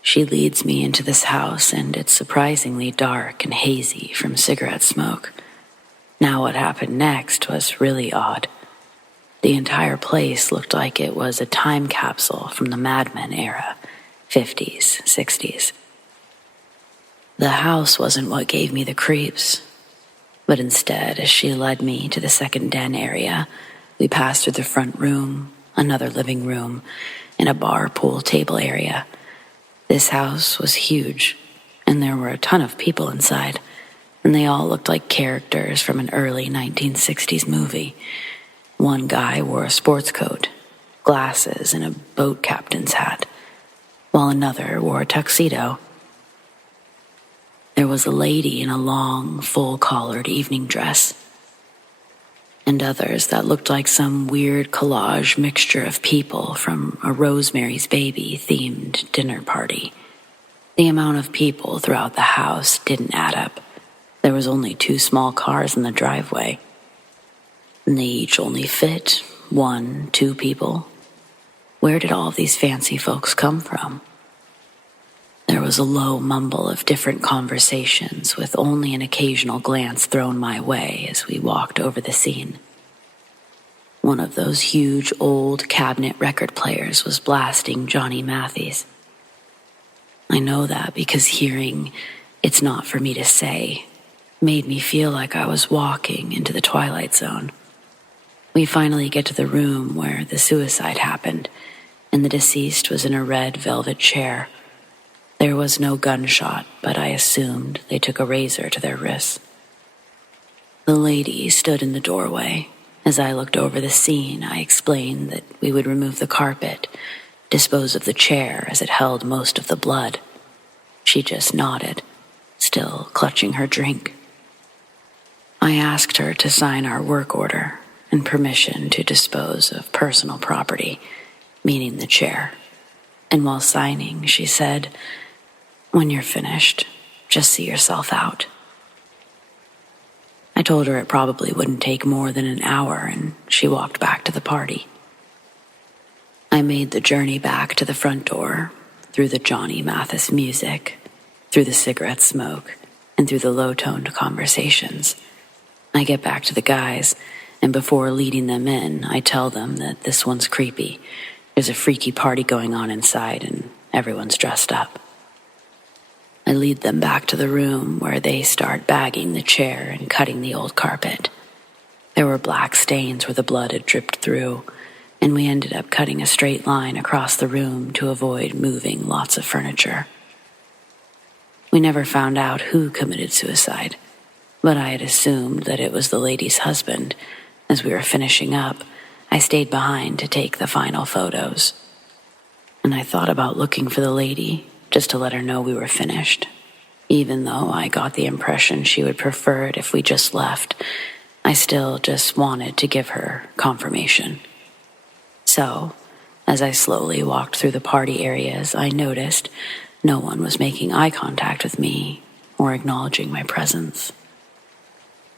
She leads me into this house, and it's surprisingly dark and hazy from cigarette smoke. Now what happened next was really odd. The entire place looked like it was a time capsule from the Mad Men era, 50s, 60s. The house wasn't what gave me the creeps. But instead, as she led me to the second den area, we passed through the front room, another living room, and a bar pool table area. This house was huge, and there were a ton of people inside, and they all looked like characters from an early 1960s movie. One guy wore a sports coat, glasses, and a boat captain's hat, while another wore a tuxedo. There was a lady in a long, full-collared evening dress, and others that looked like some weird collage mixture of people from a Rosemary's Baby themed dinner party. The amount of people throughout the house didn't add up. There was only 2 small cars in the driveway, and they each only fit 1, 2 people. Where did all of these fancy folks come from? There was a low mumble of different conversations, with only an occasional glance thrown my way as we walked over the scene. One of those huge old cabinet record players was blasting Johnny Matthys. I know that because hearing "It's Not For Me to Say" made me feel like I was walking into the Twilight Zone. We finally get to the room where the suicide happened, and the deceased was in a red velvet chair. There was no gunshot, but I assumed they took a razor to their wrists. The lady stood in the doorway. As I looked over the scene, I explained that we would remove the carpet, dispose of the chair as it held most of the blood. She just nodded, still clutching her drink. I asked her to sign our work order and permission to dispose of personal property, meaning the chair. And while signing, she said, "When you're finished, just see yourself out." I told her it probably wouldn't take more than an hour, and she walked back to the party. I made the journey back to the front door, through the Johnny Mathis music, through the cigarette smoke, and through the low-toned conversations. I get back to the guys, and before leading them in, I tell them that this one's creepy. There's a freaky party going on inside, and everyone's dressed up. I lead them back to the room where they start bagging the chair and cutting the old carpet. There were black stains where the blood had dripped through, and we ended up cutting a straight line across the room to avoid moving lots of furniture. We never found out who committed suicide, but I had assumed that it was the lady's husband. As we were finishing up, I stayed behind to take the final photos. And I thought about looking for the lady, just to let her know we were finished. Even though I got the impression she would prefer it if we just left, I still just wanted to give her confirmation. So, as I slowly walked through the party areas, I noticed no one was making eye contact with me or acknowledging my presence.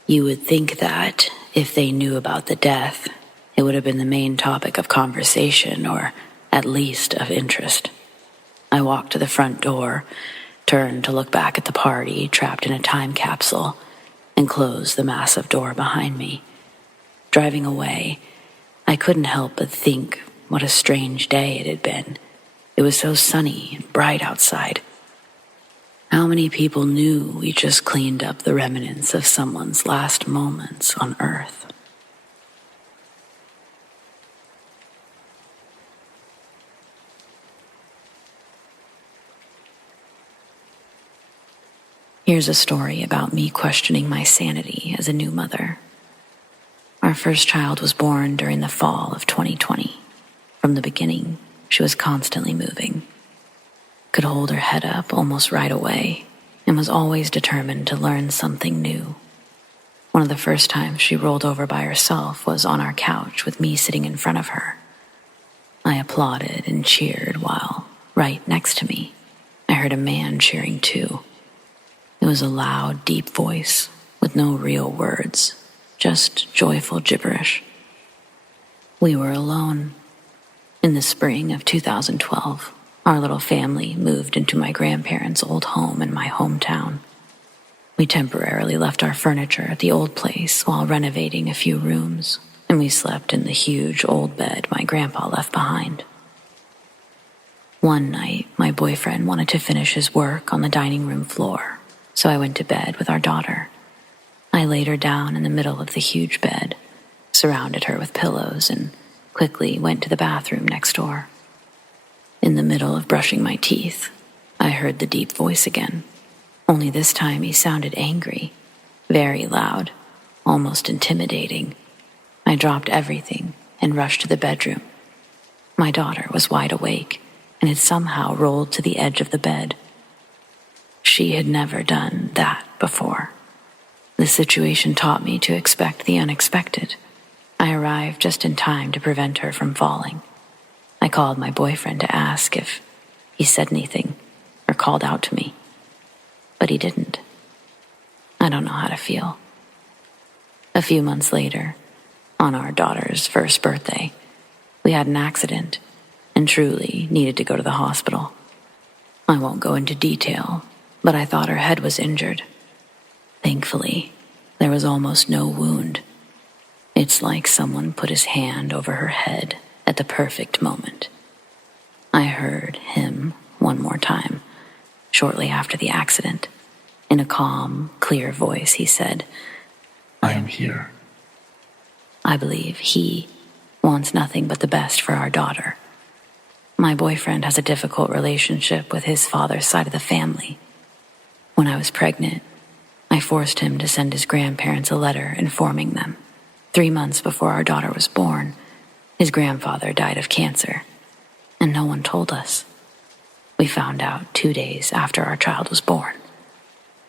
You would think that, if they knew about the death, it would have been the main topic of conversation, or at least of interest. I walked to the front door, turned to look back at the party trapped in a time capsule, and closed the massive door behind me. Driving away, I couldn't help but think what a strange day it had been. It was so sunny and bright outside. How many people knew we just cleaned up the remnants of someone's last moments on Earth? Here's a story about me questioning my sanity as a new mother. Our first child was born during the fall of 2020. From the beginning, she was constantly moving, could hold her head up almost right away, and was always determined to learn something new. One of the first times she rolled over by herself was on our couch with me sitting in front of her. I applauded and cheered while, right next to me, I heard a man cheering too. It was a loud, deep voice with no real words, just joyful gibberish. We were alone. In the spring of 2012, our little family moved into my grandparents' old home in my hometown. We temporarily left our furniture at the old place while renovating a few rooms, and we slept in the huge old bed my grandpa left behind. One night, my boyfriend wanted to finish his work on the dining room floor, so I went to bed with our daughter. I laid her down in the middle of the huge bed, surrounded her with pillows, and quickly went to the bathroom next door. In the middle of brushing my teeth, I heard the deep voice again, only this time he sounded angry, very loud, almost intimidating. I dropped everything and rushed to the bedroom. My daughter was wide awake and had somehow rolled to the edge of the bed. She had never done that before. The situation taught me to expect the unexpected. I arrived just in time to prevent her from falling. I called my boyfriend to ask if he said anything or called out to me, but he didn't. I don't know how to feel. A few months later, on our daughter's first birthday, we had an accident and truly needed to go to the hospital. I won't go into detail, but I thought her head was injured. Thankfully, there was almost no wound. It's like someone put his hand over her head at the perfect moment. I heard him one more time, shortly after the accident. In a calm, clear voice, he said, I am here. I believe he wants nothing but the best for our daughter. My boyfriend has a difficult relationship with his father's side of the family. When I was pregnant, I forced him to send his grandparents a letter informing them. 3 months before our daughter was born, his grandfather died of cancer, and no one told us. We found out 2 days after our child was born.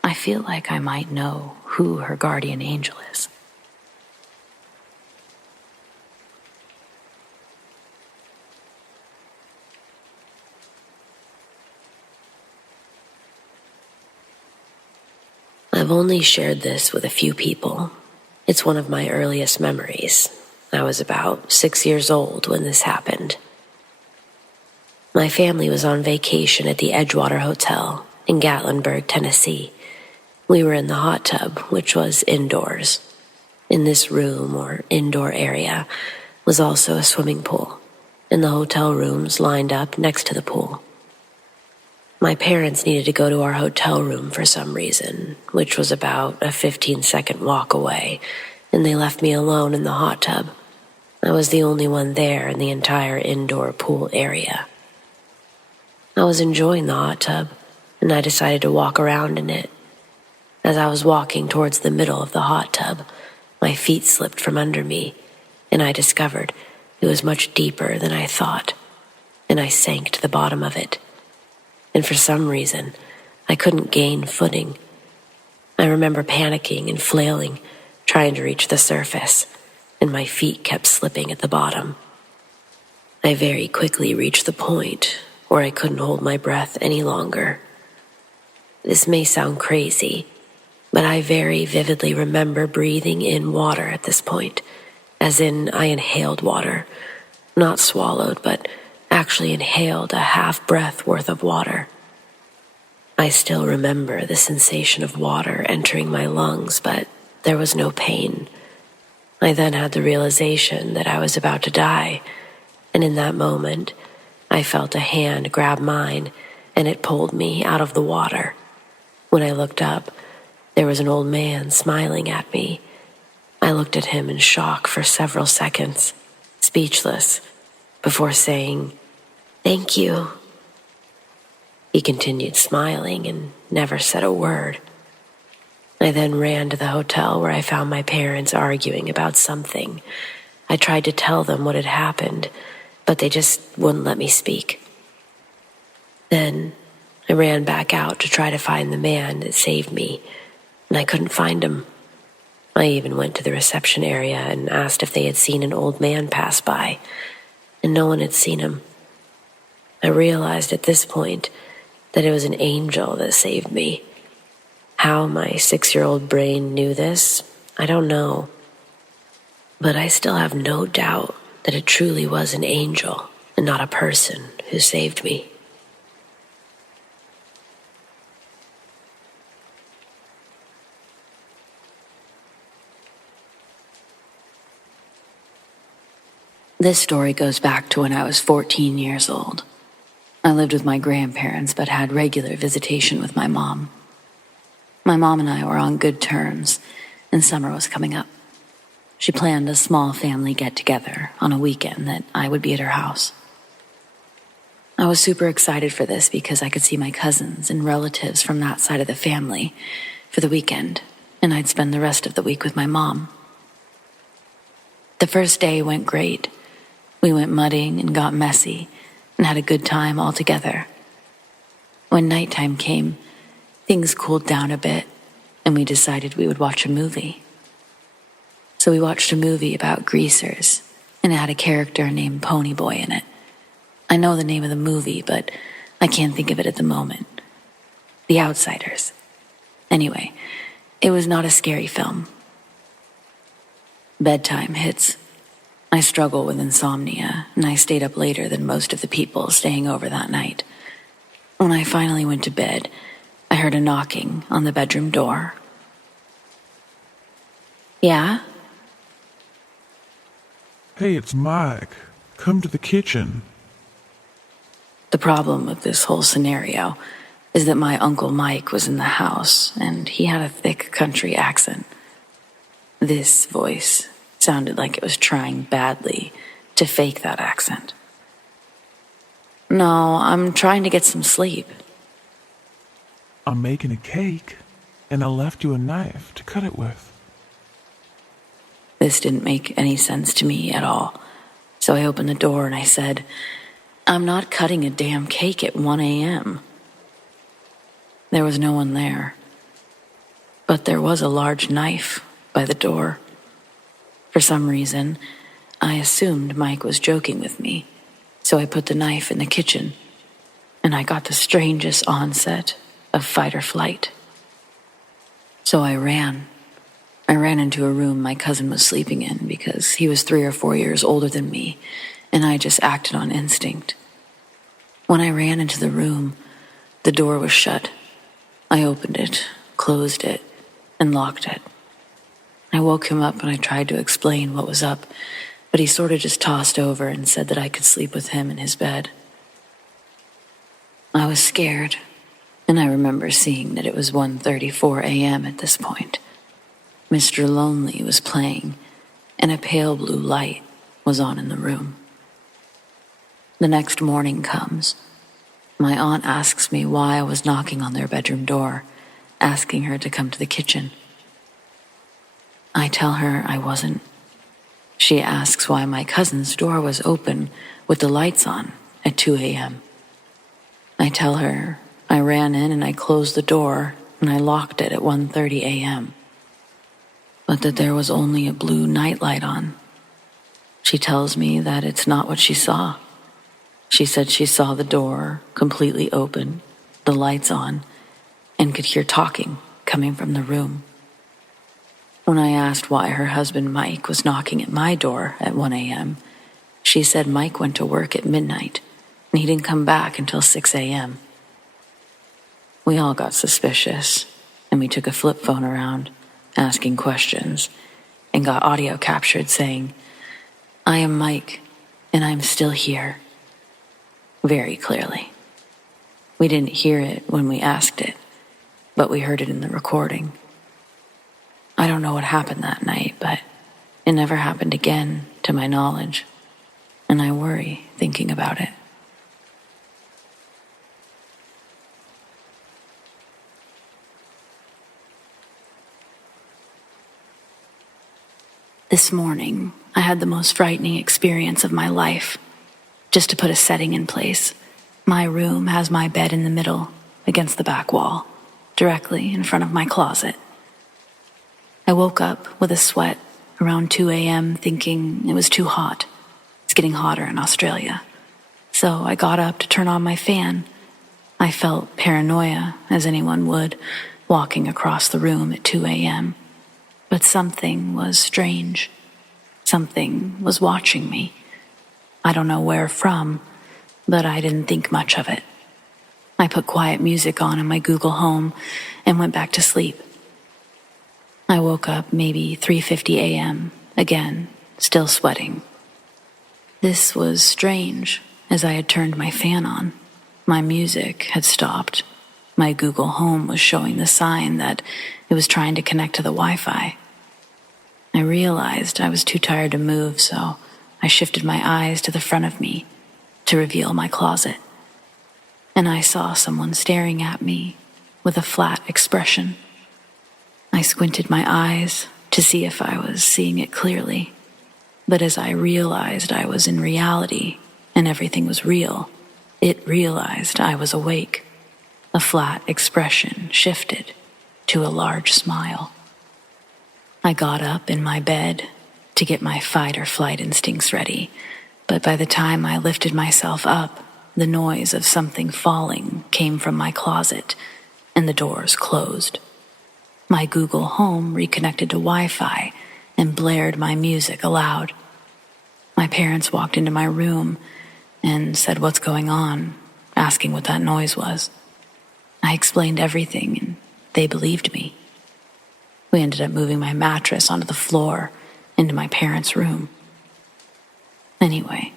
I feel like I might know who her guardian angel is. I've only shared this with a few people. It's one of my earliest memories. I was about 6 years old when this happened. My family was on vacation at the Edgewater Hotel in Gatlinburg, Tennessee. We were in the hot tub, which was indoors. In this room or indoor area was also a swimming pool, and the hotel rooms lined up next to the pool. My parents needed to go to our hotel room for some reason, which was about a 15-second walk away, and they left me alone in the hot tub. I was the only one there in the entire indoor pool area. I was enjoying the hot tub, and I decided to walk around in it. As I was walking towards the middle of the hot tub, my feet slipped from under me, and I discovered it was much deeper than I thought, and I sank to the bottom of it. And for some reason, I couldn't gain footing. I remember panicking and flailing, trying to reach the surface, and my feet kept slipping at the bottom. I very quickly reached the point where I couldn't hold my breath any longer. This may sound crazy, but I very vividly remember breathing in water at this point, as in I inhaled water, not swallowed, but actually inhaled a half-breath worth of water. I still remember the sensation of water entering my lungs, but there was no pain. I then had the realization that I was about to die, and in that moment, I felt a hand grab mine, and it pulled me out of the water. When I looked up, there was an old man smiling at me. I looked at him in shock for several seconds, speechless, before saying, "Thank you." He continued smiling and never said a word. I then ran to the hotel where I found my parents arguing about something. I tried to tell them what had happened, but they just wouldn't let me speak. Then I ran back out to try to find the man that saved me, and I couldn't find him. I even went to the reception area and asked if they had seen an old man pass by, and no one had seen him. I realized at this point that it was an angel that saved me. How my 6-year-old brain knew this, I don't know. But I still have no doubt that it truly was an angel and not a person who saved me. This story goes back to when I was 14 years old. I lived with my grandparents but had regular visitation with my mom. My mom and I were on good terms, and summer was coming up. She planned a small family get-together on a weekend that I would be at her house. I was super excited for this because I could see my cousins and relatives from that side of the family for the weekend, and I'd spend the rest of the week with my mom. The first day went great. We went mudding and got messy and had a good time all together. When nighttime came, things cooled down a bit, and we decided we would watch a movie. So we watched a movie about greasers, and it had a character named Ponyboy in it. I know the name of the movie, but I can't think of it at the moment. The Outsiders. Anyway, it was not a scary film. Bedtime hits. I struggle with insomnia, and I stayed up later than most of the people staying over that night. When I finally went to bed, I heard a knocking on the bedroom door. Yeah? Hey, it's Mike. Come to the kitchen. The problem with this whole scenario is that my Uncle Mike was in the house, and he had a thick country accent. This voice sounded like it was trying badly to fake that accent. No, I'm trying to get some sleep. I'm making a cake, and I left you a knife to cut it with. This didn't make any sense to me at all, so I opened the door and I said, I'm not cutting a damn cake at 1 a.m. There was no one there, but there was a large knife by the door. For some reason, I assumed Mike was joking with me, so I put the knife in the kitchen, and I got the strangest onset of fight or flight. So I ran. I ran into a room my cousin was sleeping in because he was 3 or 4 years older than me, and I just acted on instinct. When I ran into the room, the door was shut. I opened it, closed it, and locked it. I woke him up and I tried to explain what was up, but he sort of just tossed over and said that I could sleep with him in his bed. I was scared, and I remember seeing that it was 1:34 a.m. at this point. Mr. Lonely was playing, and a pale blue light was on in the room. The next morning comes. My aunt asks me why I was knocking on their bedroom door, asking her to come to the kitchen. I tell her I wasn't. She asks why my cousin's door was open with the lights on at 2 a.m. I tell her I ran in and I closed the door and I locked it at 1:30 a.m., but that there was only a blue nightlight on. She tells me that it's not what she saw. She said she saw the door completely open, the lights on, and could hear talking coming from the room. When I asked why her husband Mike was knocking at my door at 1 a.m., she said Mike went to work at midnight and he didn't come back until 6 a.m. We all got suspicious, and we took a flip phone around, asking questions, and got audio captured saying, I am Mike, and I'm still here. Very clearly. We didn't hear it when we asked it, but we heard it in the recording. I don't know what happened that night, but it never happened again, to my knowledge, and I worry thinking about it. This morning, I had the most frightening experience of my life. Just to put a setting in place, my room has my bed in the middle, against the back wall, directly in front of my closet. I woke up with a sweat around 2 a.m. thinking it was too hot. It's getting hotter in Australia. So I got up to turn on my fan. I felt paranoia, as anyone would, walking across the room at 2 a.m. But something was strange. Something was watching me. I don't know where from, but I didn't think much of it. I put quiet music on in my Google Home and went back to sleep. I woke up maybe 3:50 a.m., again, still sweating. This was strange, as I had turned my fan on. My music had stopped. My Google Home was showing the sign that it was trying to connect to the Wi-Fi. I realized I was too tired to move, so I shifted my eyes to the front of me to reveal my closet. And I saw someone staring at me with a flat expression. I squinted my eyes to see if I was seeing it clearly. But as I realized I was in reality and everything was real, it realized I was awake. A flat expression shifted to a large smile. I got up in my bed to get my fight or flight instincts ready, but by the time I lifted myself up, the noise of something falling came from my closet, and the doors closed. My Google Home reconnected to Wi-Fi and blared my music aloud. My parents walked into my room and said, "What's going on?" asking what that noise was. I explained everything, and they believed me. We ended up moving my mattress onto the floor into my parents' room. Anyway,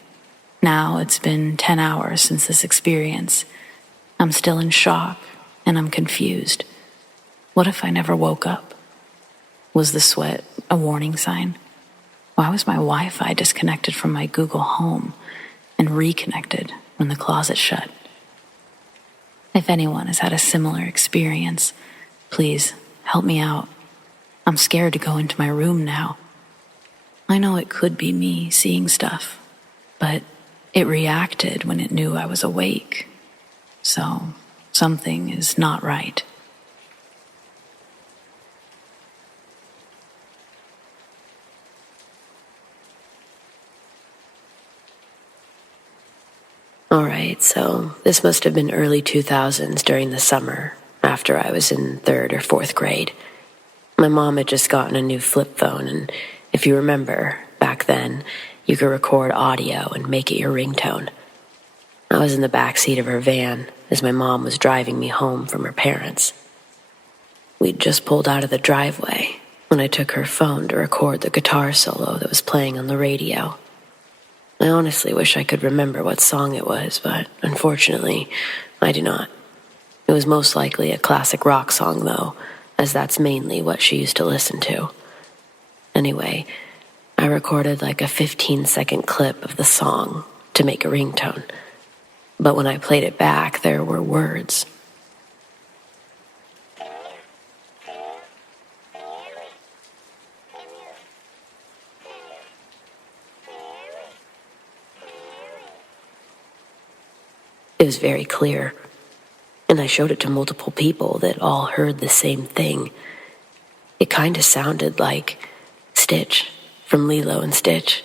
now it's been 10 hours since this experience. I'm still in shock and I'm confused. What if I never woke up? Was the sweat a warning sign? Why was my Wi-Fi disconnected from my Google Home and reconnected when the closet shut? If anyone has had a similar experience, please help me out. I'm scared to go into my room now. I know it could be me seeing stuff, but it reacted when it knew I was awake. So something is not right. All right, so this must have been early 2000s during the summer, after I was in 3rd or 4th grade. My mom had just gotten a new flip phone, and if you remember, back then, you could record audio and make it your ringtone. I was in the back seat of her van as my mom was driving me home from her parents. We'd just pulled out of the driveway when I took her phone to record the guitar solo that was playing on the radio. I honestly wish I could remember what song it was, but unfortunately, I do not. It was most likely a classic rock song, though, as that's mainly what she used to listen to. Anyway, I recorded like a 15-second clip of the song to make a ringtone. But when I played it back, there were words. It was very clear, and I showed it to multiple people that all heard the same thing. It kind of sounded like Stitch from Lilo and Stitch,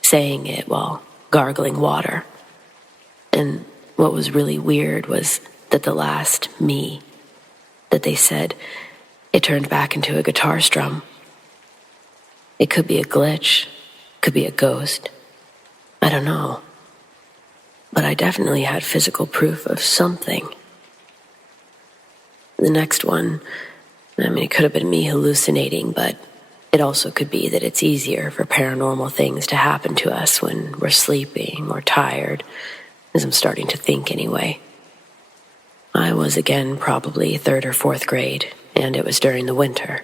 saying it while gargling water. And what was really weird was that the last me that they said, it turned back into a guitar strum. It could be a glitch, could be a ghost. I don't know. But I definitely had physical proof of something. The next one, it could have been me hallucinating, but it also could be that it's easier for paranormal things to happen to us when we're sleeping or tired, as I'm starting to think anyway. I was again probably 3rd or 4th grade, and it was during the winter.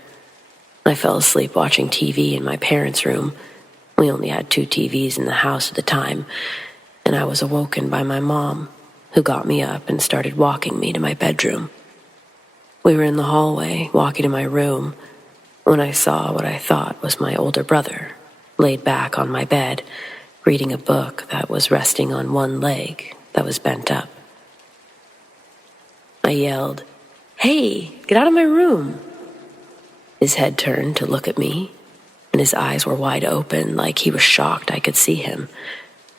I fell asleep watching TV in my parents' room. We only had 2 TVs in the house at the time, and I was awoken by my mom, who got me up and started walking me to my bedroom. We were in the hallway, walking to my room, when I saw what I thought was my older brother, laid back on my bed, reading a book that was resting on one leg that was bent up. I yelled, "Hey, get out of my room!" His head turned to look at me, and his eyes were wide open like he was shocked I could see him.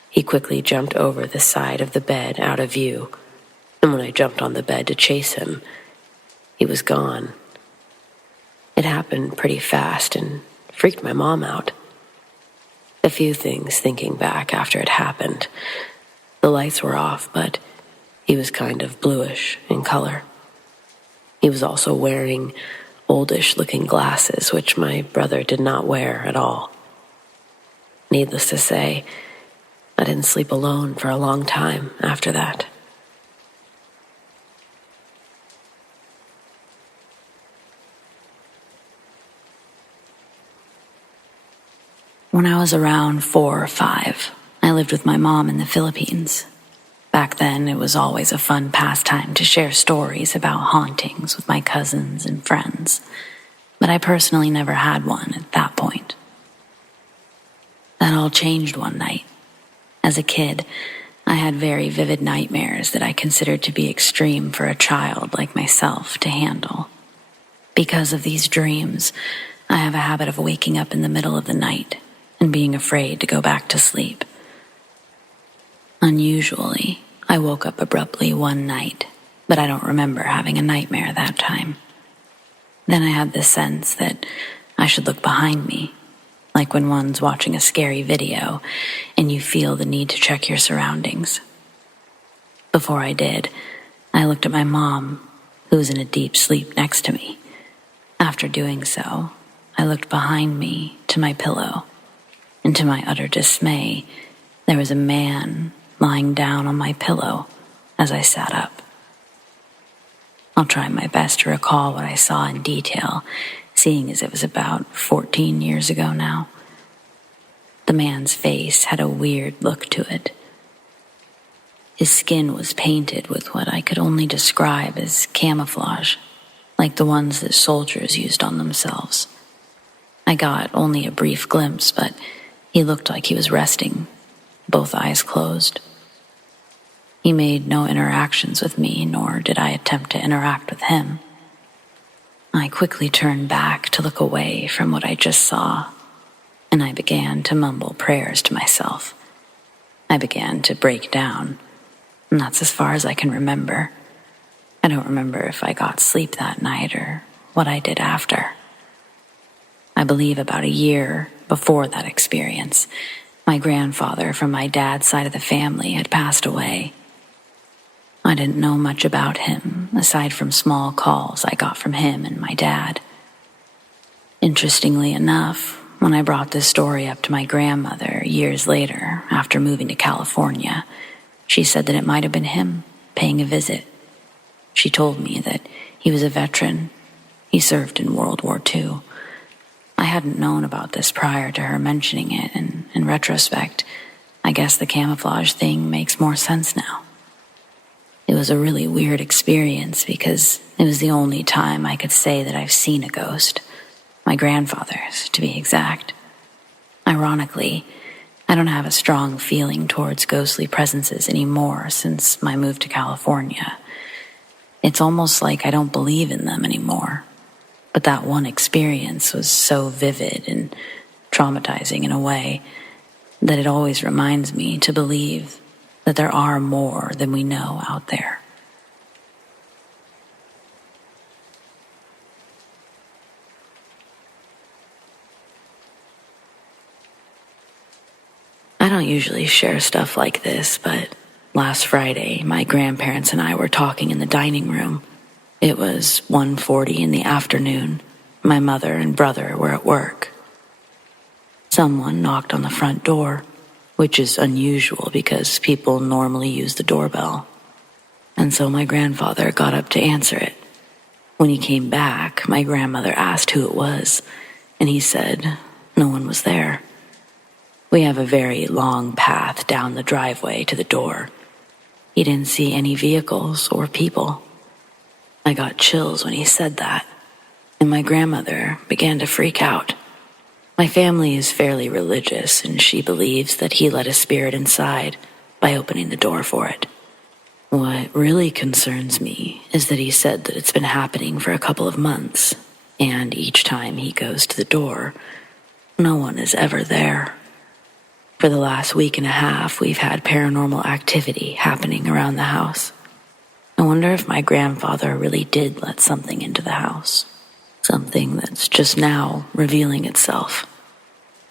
He quickly jumped over the side of the bed out of view, and when I jumped on the bed to chase him, he was gone. It happened pretty fast and freaked my mom out. A few things thinking back after it happened. The lights were off, but he was kind of bluish in color. He was also wearing oldish-looking glasses, which my brother did not wear at all. Needless to say, I didn't sleep alone for a long time after that. When I was around 4 or 5, I lived with my mom in the Philippines. Back then, it was always a fun pastime to share stories about hauntings with my cousins and friends, but I personally never had one at that point. That all changed one night. As a kid, I had very vivid nightmares that I considered to be extreme for a child like myself to handle. Because of these dreams, I have a habit of waking up in the middle of the night and being afraid to go back to sleep. Unusually, I woke up abruptly one night, but I don't remember having a nightmare that time. Then I had this sense that I should look behind me, like when one's watching a scary video and you feel the need to check your surroundings. Before I did, I looked at my mom, who was in a deep sleep next to me. After doing so, I looked behind me to my pillow, and to my utter dismay, there was a man lying down on my pillow as I sat up. I'll try my best to recall what I saw in detail, seeing as it was about 14 years ago now. The man's face had a weird look to it. His skin was painted with what I could only describe as camouflage, like the ones that soldiers used on themselves. I got only a brief glimpse, but he looked like he was resting, both eyes closed. He made no interactions with me, nor did I attempt to interact with him. I quickly turned back to look away from what I just saw, and I began to mumble prayers to myself. I began to break down, and that's as far as I can remember. I don't remember if I got sleep that night or what I did after. I believe about a year before that experience, my grandfather from my dad's side of the family had passed away. I didn't know much about him, aside from small calls I got from him and my dad. Interestingly enough, when I brought this story up to my grandmother years later, after moving to California, she said that it might have been him paying a visit. She told me that he was a veteran. He served in World War II. I hadn't known about this prior to her mentioning it, and in retrospect, I guess the camouflage thing makes more sense now. It was a really weird experience because it was the only time I could say that I've seen a ghost. My grandfather's, to be exact. Ironically, I don't have a strong feeling towards ghostly presences anymore since my move to California. It's almost like I don't believe in them anymore. But that one experience was so vivid and traumatizing in a way that it always reminds me to believe that there are more than we know out there. I don't usually share stuff like this, but last Friday, my grandparents and I were talking in the dining room. It was 1:40 in the afternoon. My mother and brother were at work. Someone knocked on the front door, which is unusual because people normally use the doorbell. And so my grandfather got up to answer it. When he came back, my grandmother asked who it was, and he said no one was there. We have a very long path down the driveway to the door. He didn't see any vehicles or people. I got chills when he said that, and my grandmother began to freak out. My family is fairly religious, and she believes that he let a spirit inside by opening the door for it. What really concerns me is that he said that it's been happening for a couple of months, and each time he goes to the door, no one is ever there. For the last week and a half, we've had paranormal activity happening around the house. I wonder if my grandfather really did let something into the house. Something that's just now revealing itself.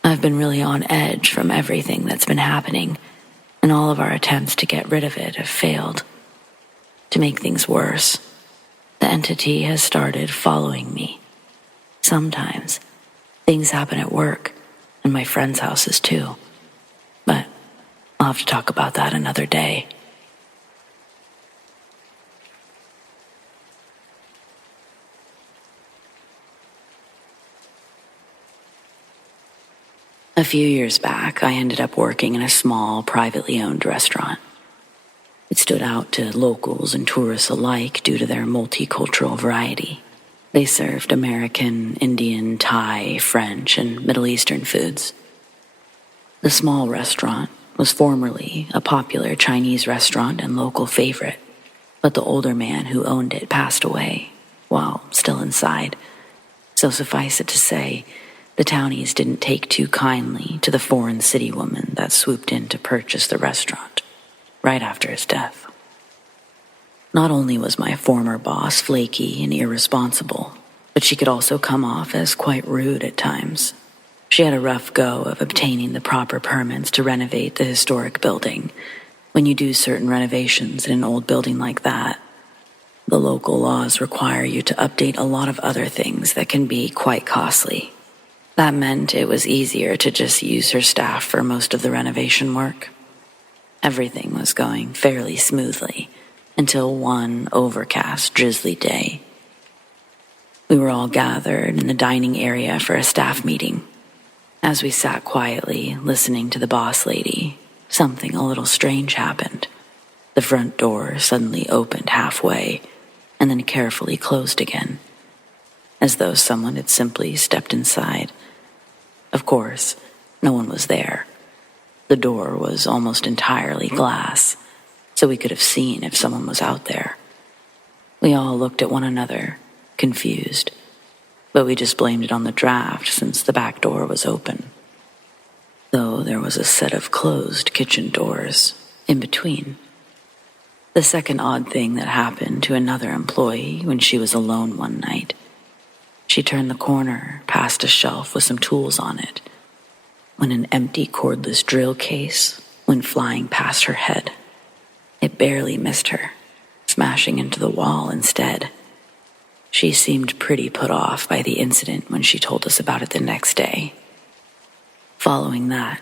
I've been really on edge from everything that's been happening, and all of our attempts to get rid of it have failed. To make things worse, the entity has started following me. Sometimes, things happen at work, and my friends' houses too. But I'll have to talk about that another day. A few years back, I ended up working in a small, privately owned restaurant. It stood out to locals and tourists alike due to their multicultural variety. They served American, Indian, Thai, French, and Middle Eastern foods. The small restaurant was formerly a popular Chinese restaurant and local favorite, but the older man who owned it passed away while still inside. So suffice it to say, the townies didn't take too kindly to the foreign city woman that swooped in to purchase the restaurant right after his death. Not only was my former boss flaky and irresponsible, but she could also come off as quite rude at times. She had a rough go of obtaining the proper permits to renovate the historic building. When you do certain renovations in an old building like that, the local laws require you to update a lot of other things that can be quite costly. That meant it was easier to just use her staff for most of the renovation work. Everything was going fairly smoothly, until one overcast, drizzly day. We were all gathered in the dining area for a staff meeting. As we sat quietly, listening to the boss lady, something a little strange happened. The front door suddenly opened halfway and then carefully closed again, as though someone had simply stepped inside. Of course, no one was there. The door was almost entirely glass, so we could have seen if someone was out there. We all looked at one another, confused, but we just blamed it on the draft since the back door was open. Though there was a set of closed kitchen doors in between. The second odd thing that happened to another employee when she was alone one night. She turned the corner past a shelf with some tools on it when an empty cordless drill case went flying past her head. It barely missed her, smashing into the wall instead. She seemed pretty put off by the incident when she told us about it the next day. Following that,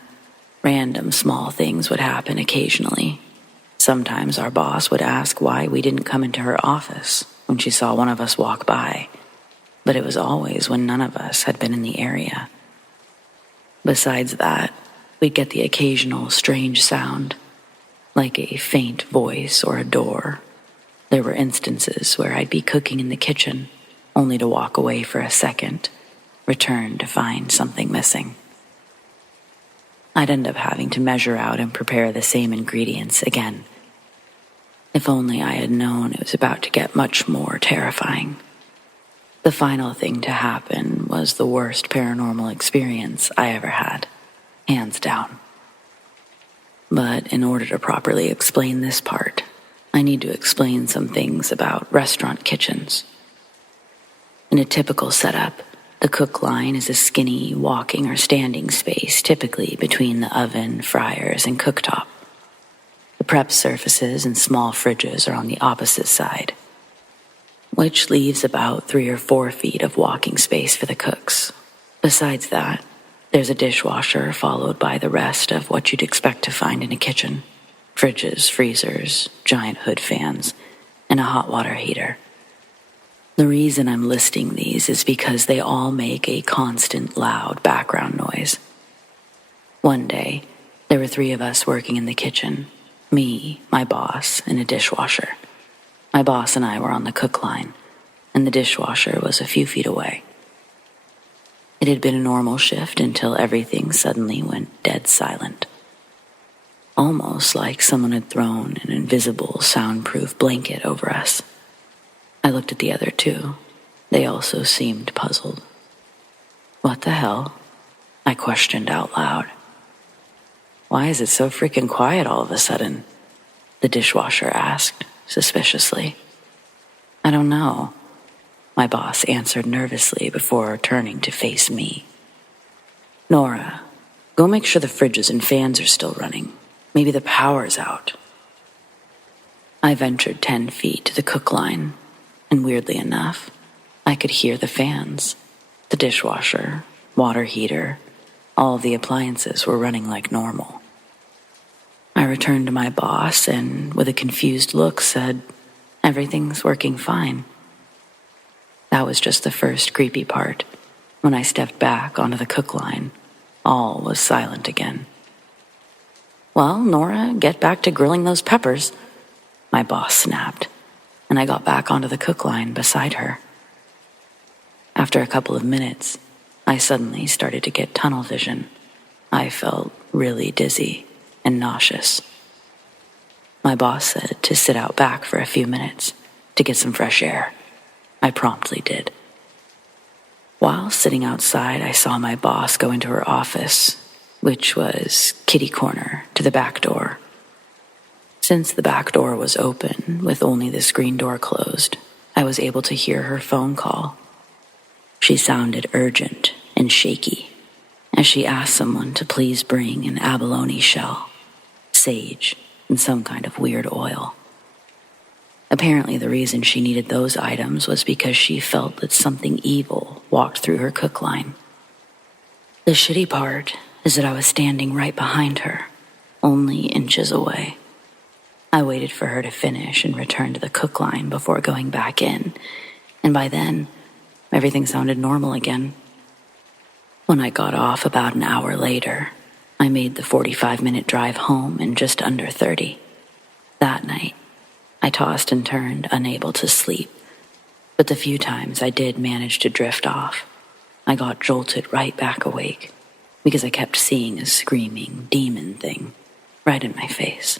random small things would happen occasionally. Sometimes our boss would ask why we didn't come into her office when she saw one of us walk by, but it was always when none of us had been in the area. Besides that, we'd get the occasional strange sound, like a faint voice or a door. There were instances where I'd be cooking in the kitchen, only to walk away for a second, return to find something missing. I'd end up having to measure out and prepare the same ingredients again. If only I had known it was about to get much more terrifying. The final thing to happen was the worst paranormal experience I ever had, hands down. But in order to properly explain this part, I need to explain some things about restaurant kitchens. In a typical setup, the cook line is a skinny walking or standing space typically between the oven, fryers, and cooktop. The prep surfaces and small fridges are on the opposite side, which leaves about 3 or 4 feet of walking space for the cooks. Besides that, there's a dishwasher followed by the rest of what you'd expect to find in a kitchen. Fridges, freezers, giant hood fans, and a hot water heater. The reason I'm listing these is because they all make a constant loud background noise. One day, there were 3 of us working in the kitchen. Me, my boss, and a dishwasher. My boss and I were on the cook line, and the dishwasher was a few feet away. It had been a normal shift until everything suddenly went dead silent. Almost like someone had thrown an invisible, soundproof blanket over us. I looked at the other 2. They also seemed puzzled. "What the hell?" I questioned out loud. "Why is it so freaking quiet all of a sudden?" the dishwasher asked, suspiciously. "I don't know," my boss answered nervously before turning to face me. "Nora, go make sure the fridges and fans are still running. Maybe the power's out." I ventured 10 feet to the cook line, and weirdly enough, I could hear the fans, the dishwasher, water heater, all of the appliances were running like normal. I returned to my boss and, with a confused look, said, "Everything's working fine." That was just the first creepy part. When I stepped back onto the cook line, all was silent again. "Well, Nora, get back to grilling those peppers," my boss snapped, and I got back onto the cook line beside her. After a couple of minutes, I suddenly started to get tunnel vision. I felt really dizzy and nauseous. My boss said to sit out back for a few minutes to get some fresh air. I promptly did. While sitting outside, I saw my boss go into her office, which was kitty corner to the back door. Since the back door was open, with only the screen door closed, I was able to hear her phone call. She sounded urgent and shaky as she asked someone to please bring an abalone shell, sage, and some kind of weird oil. Apparently the reason she needed those items was because she felt that something evil walked through her cook line. The shitty part is that I was standing right behind her, only inches away. I waited for her to finish and return to the cook line before going back in, and by then, everything sounded normal again. When I got off about an hour later, I made the 45-minute drive home in just under 30. That night, I tossed and turned, unable to sleep, but the few times I did manage to drift off, I got jolted right back awake because I kept seeing a screaming demon thing right in my face.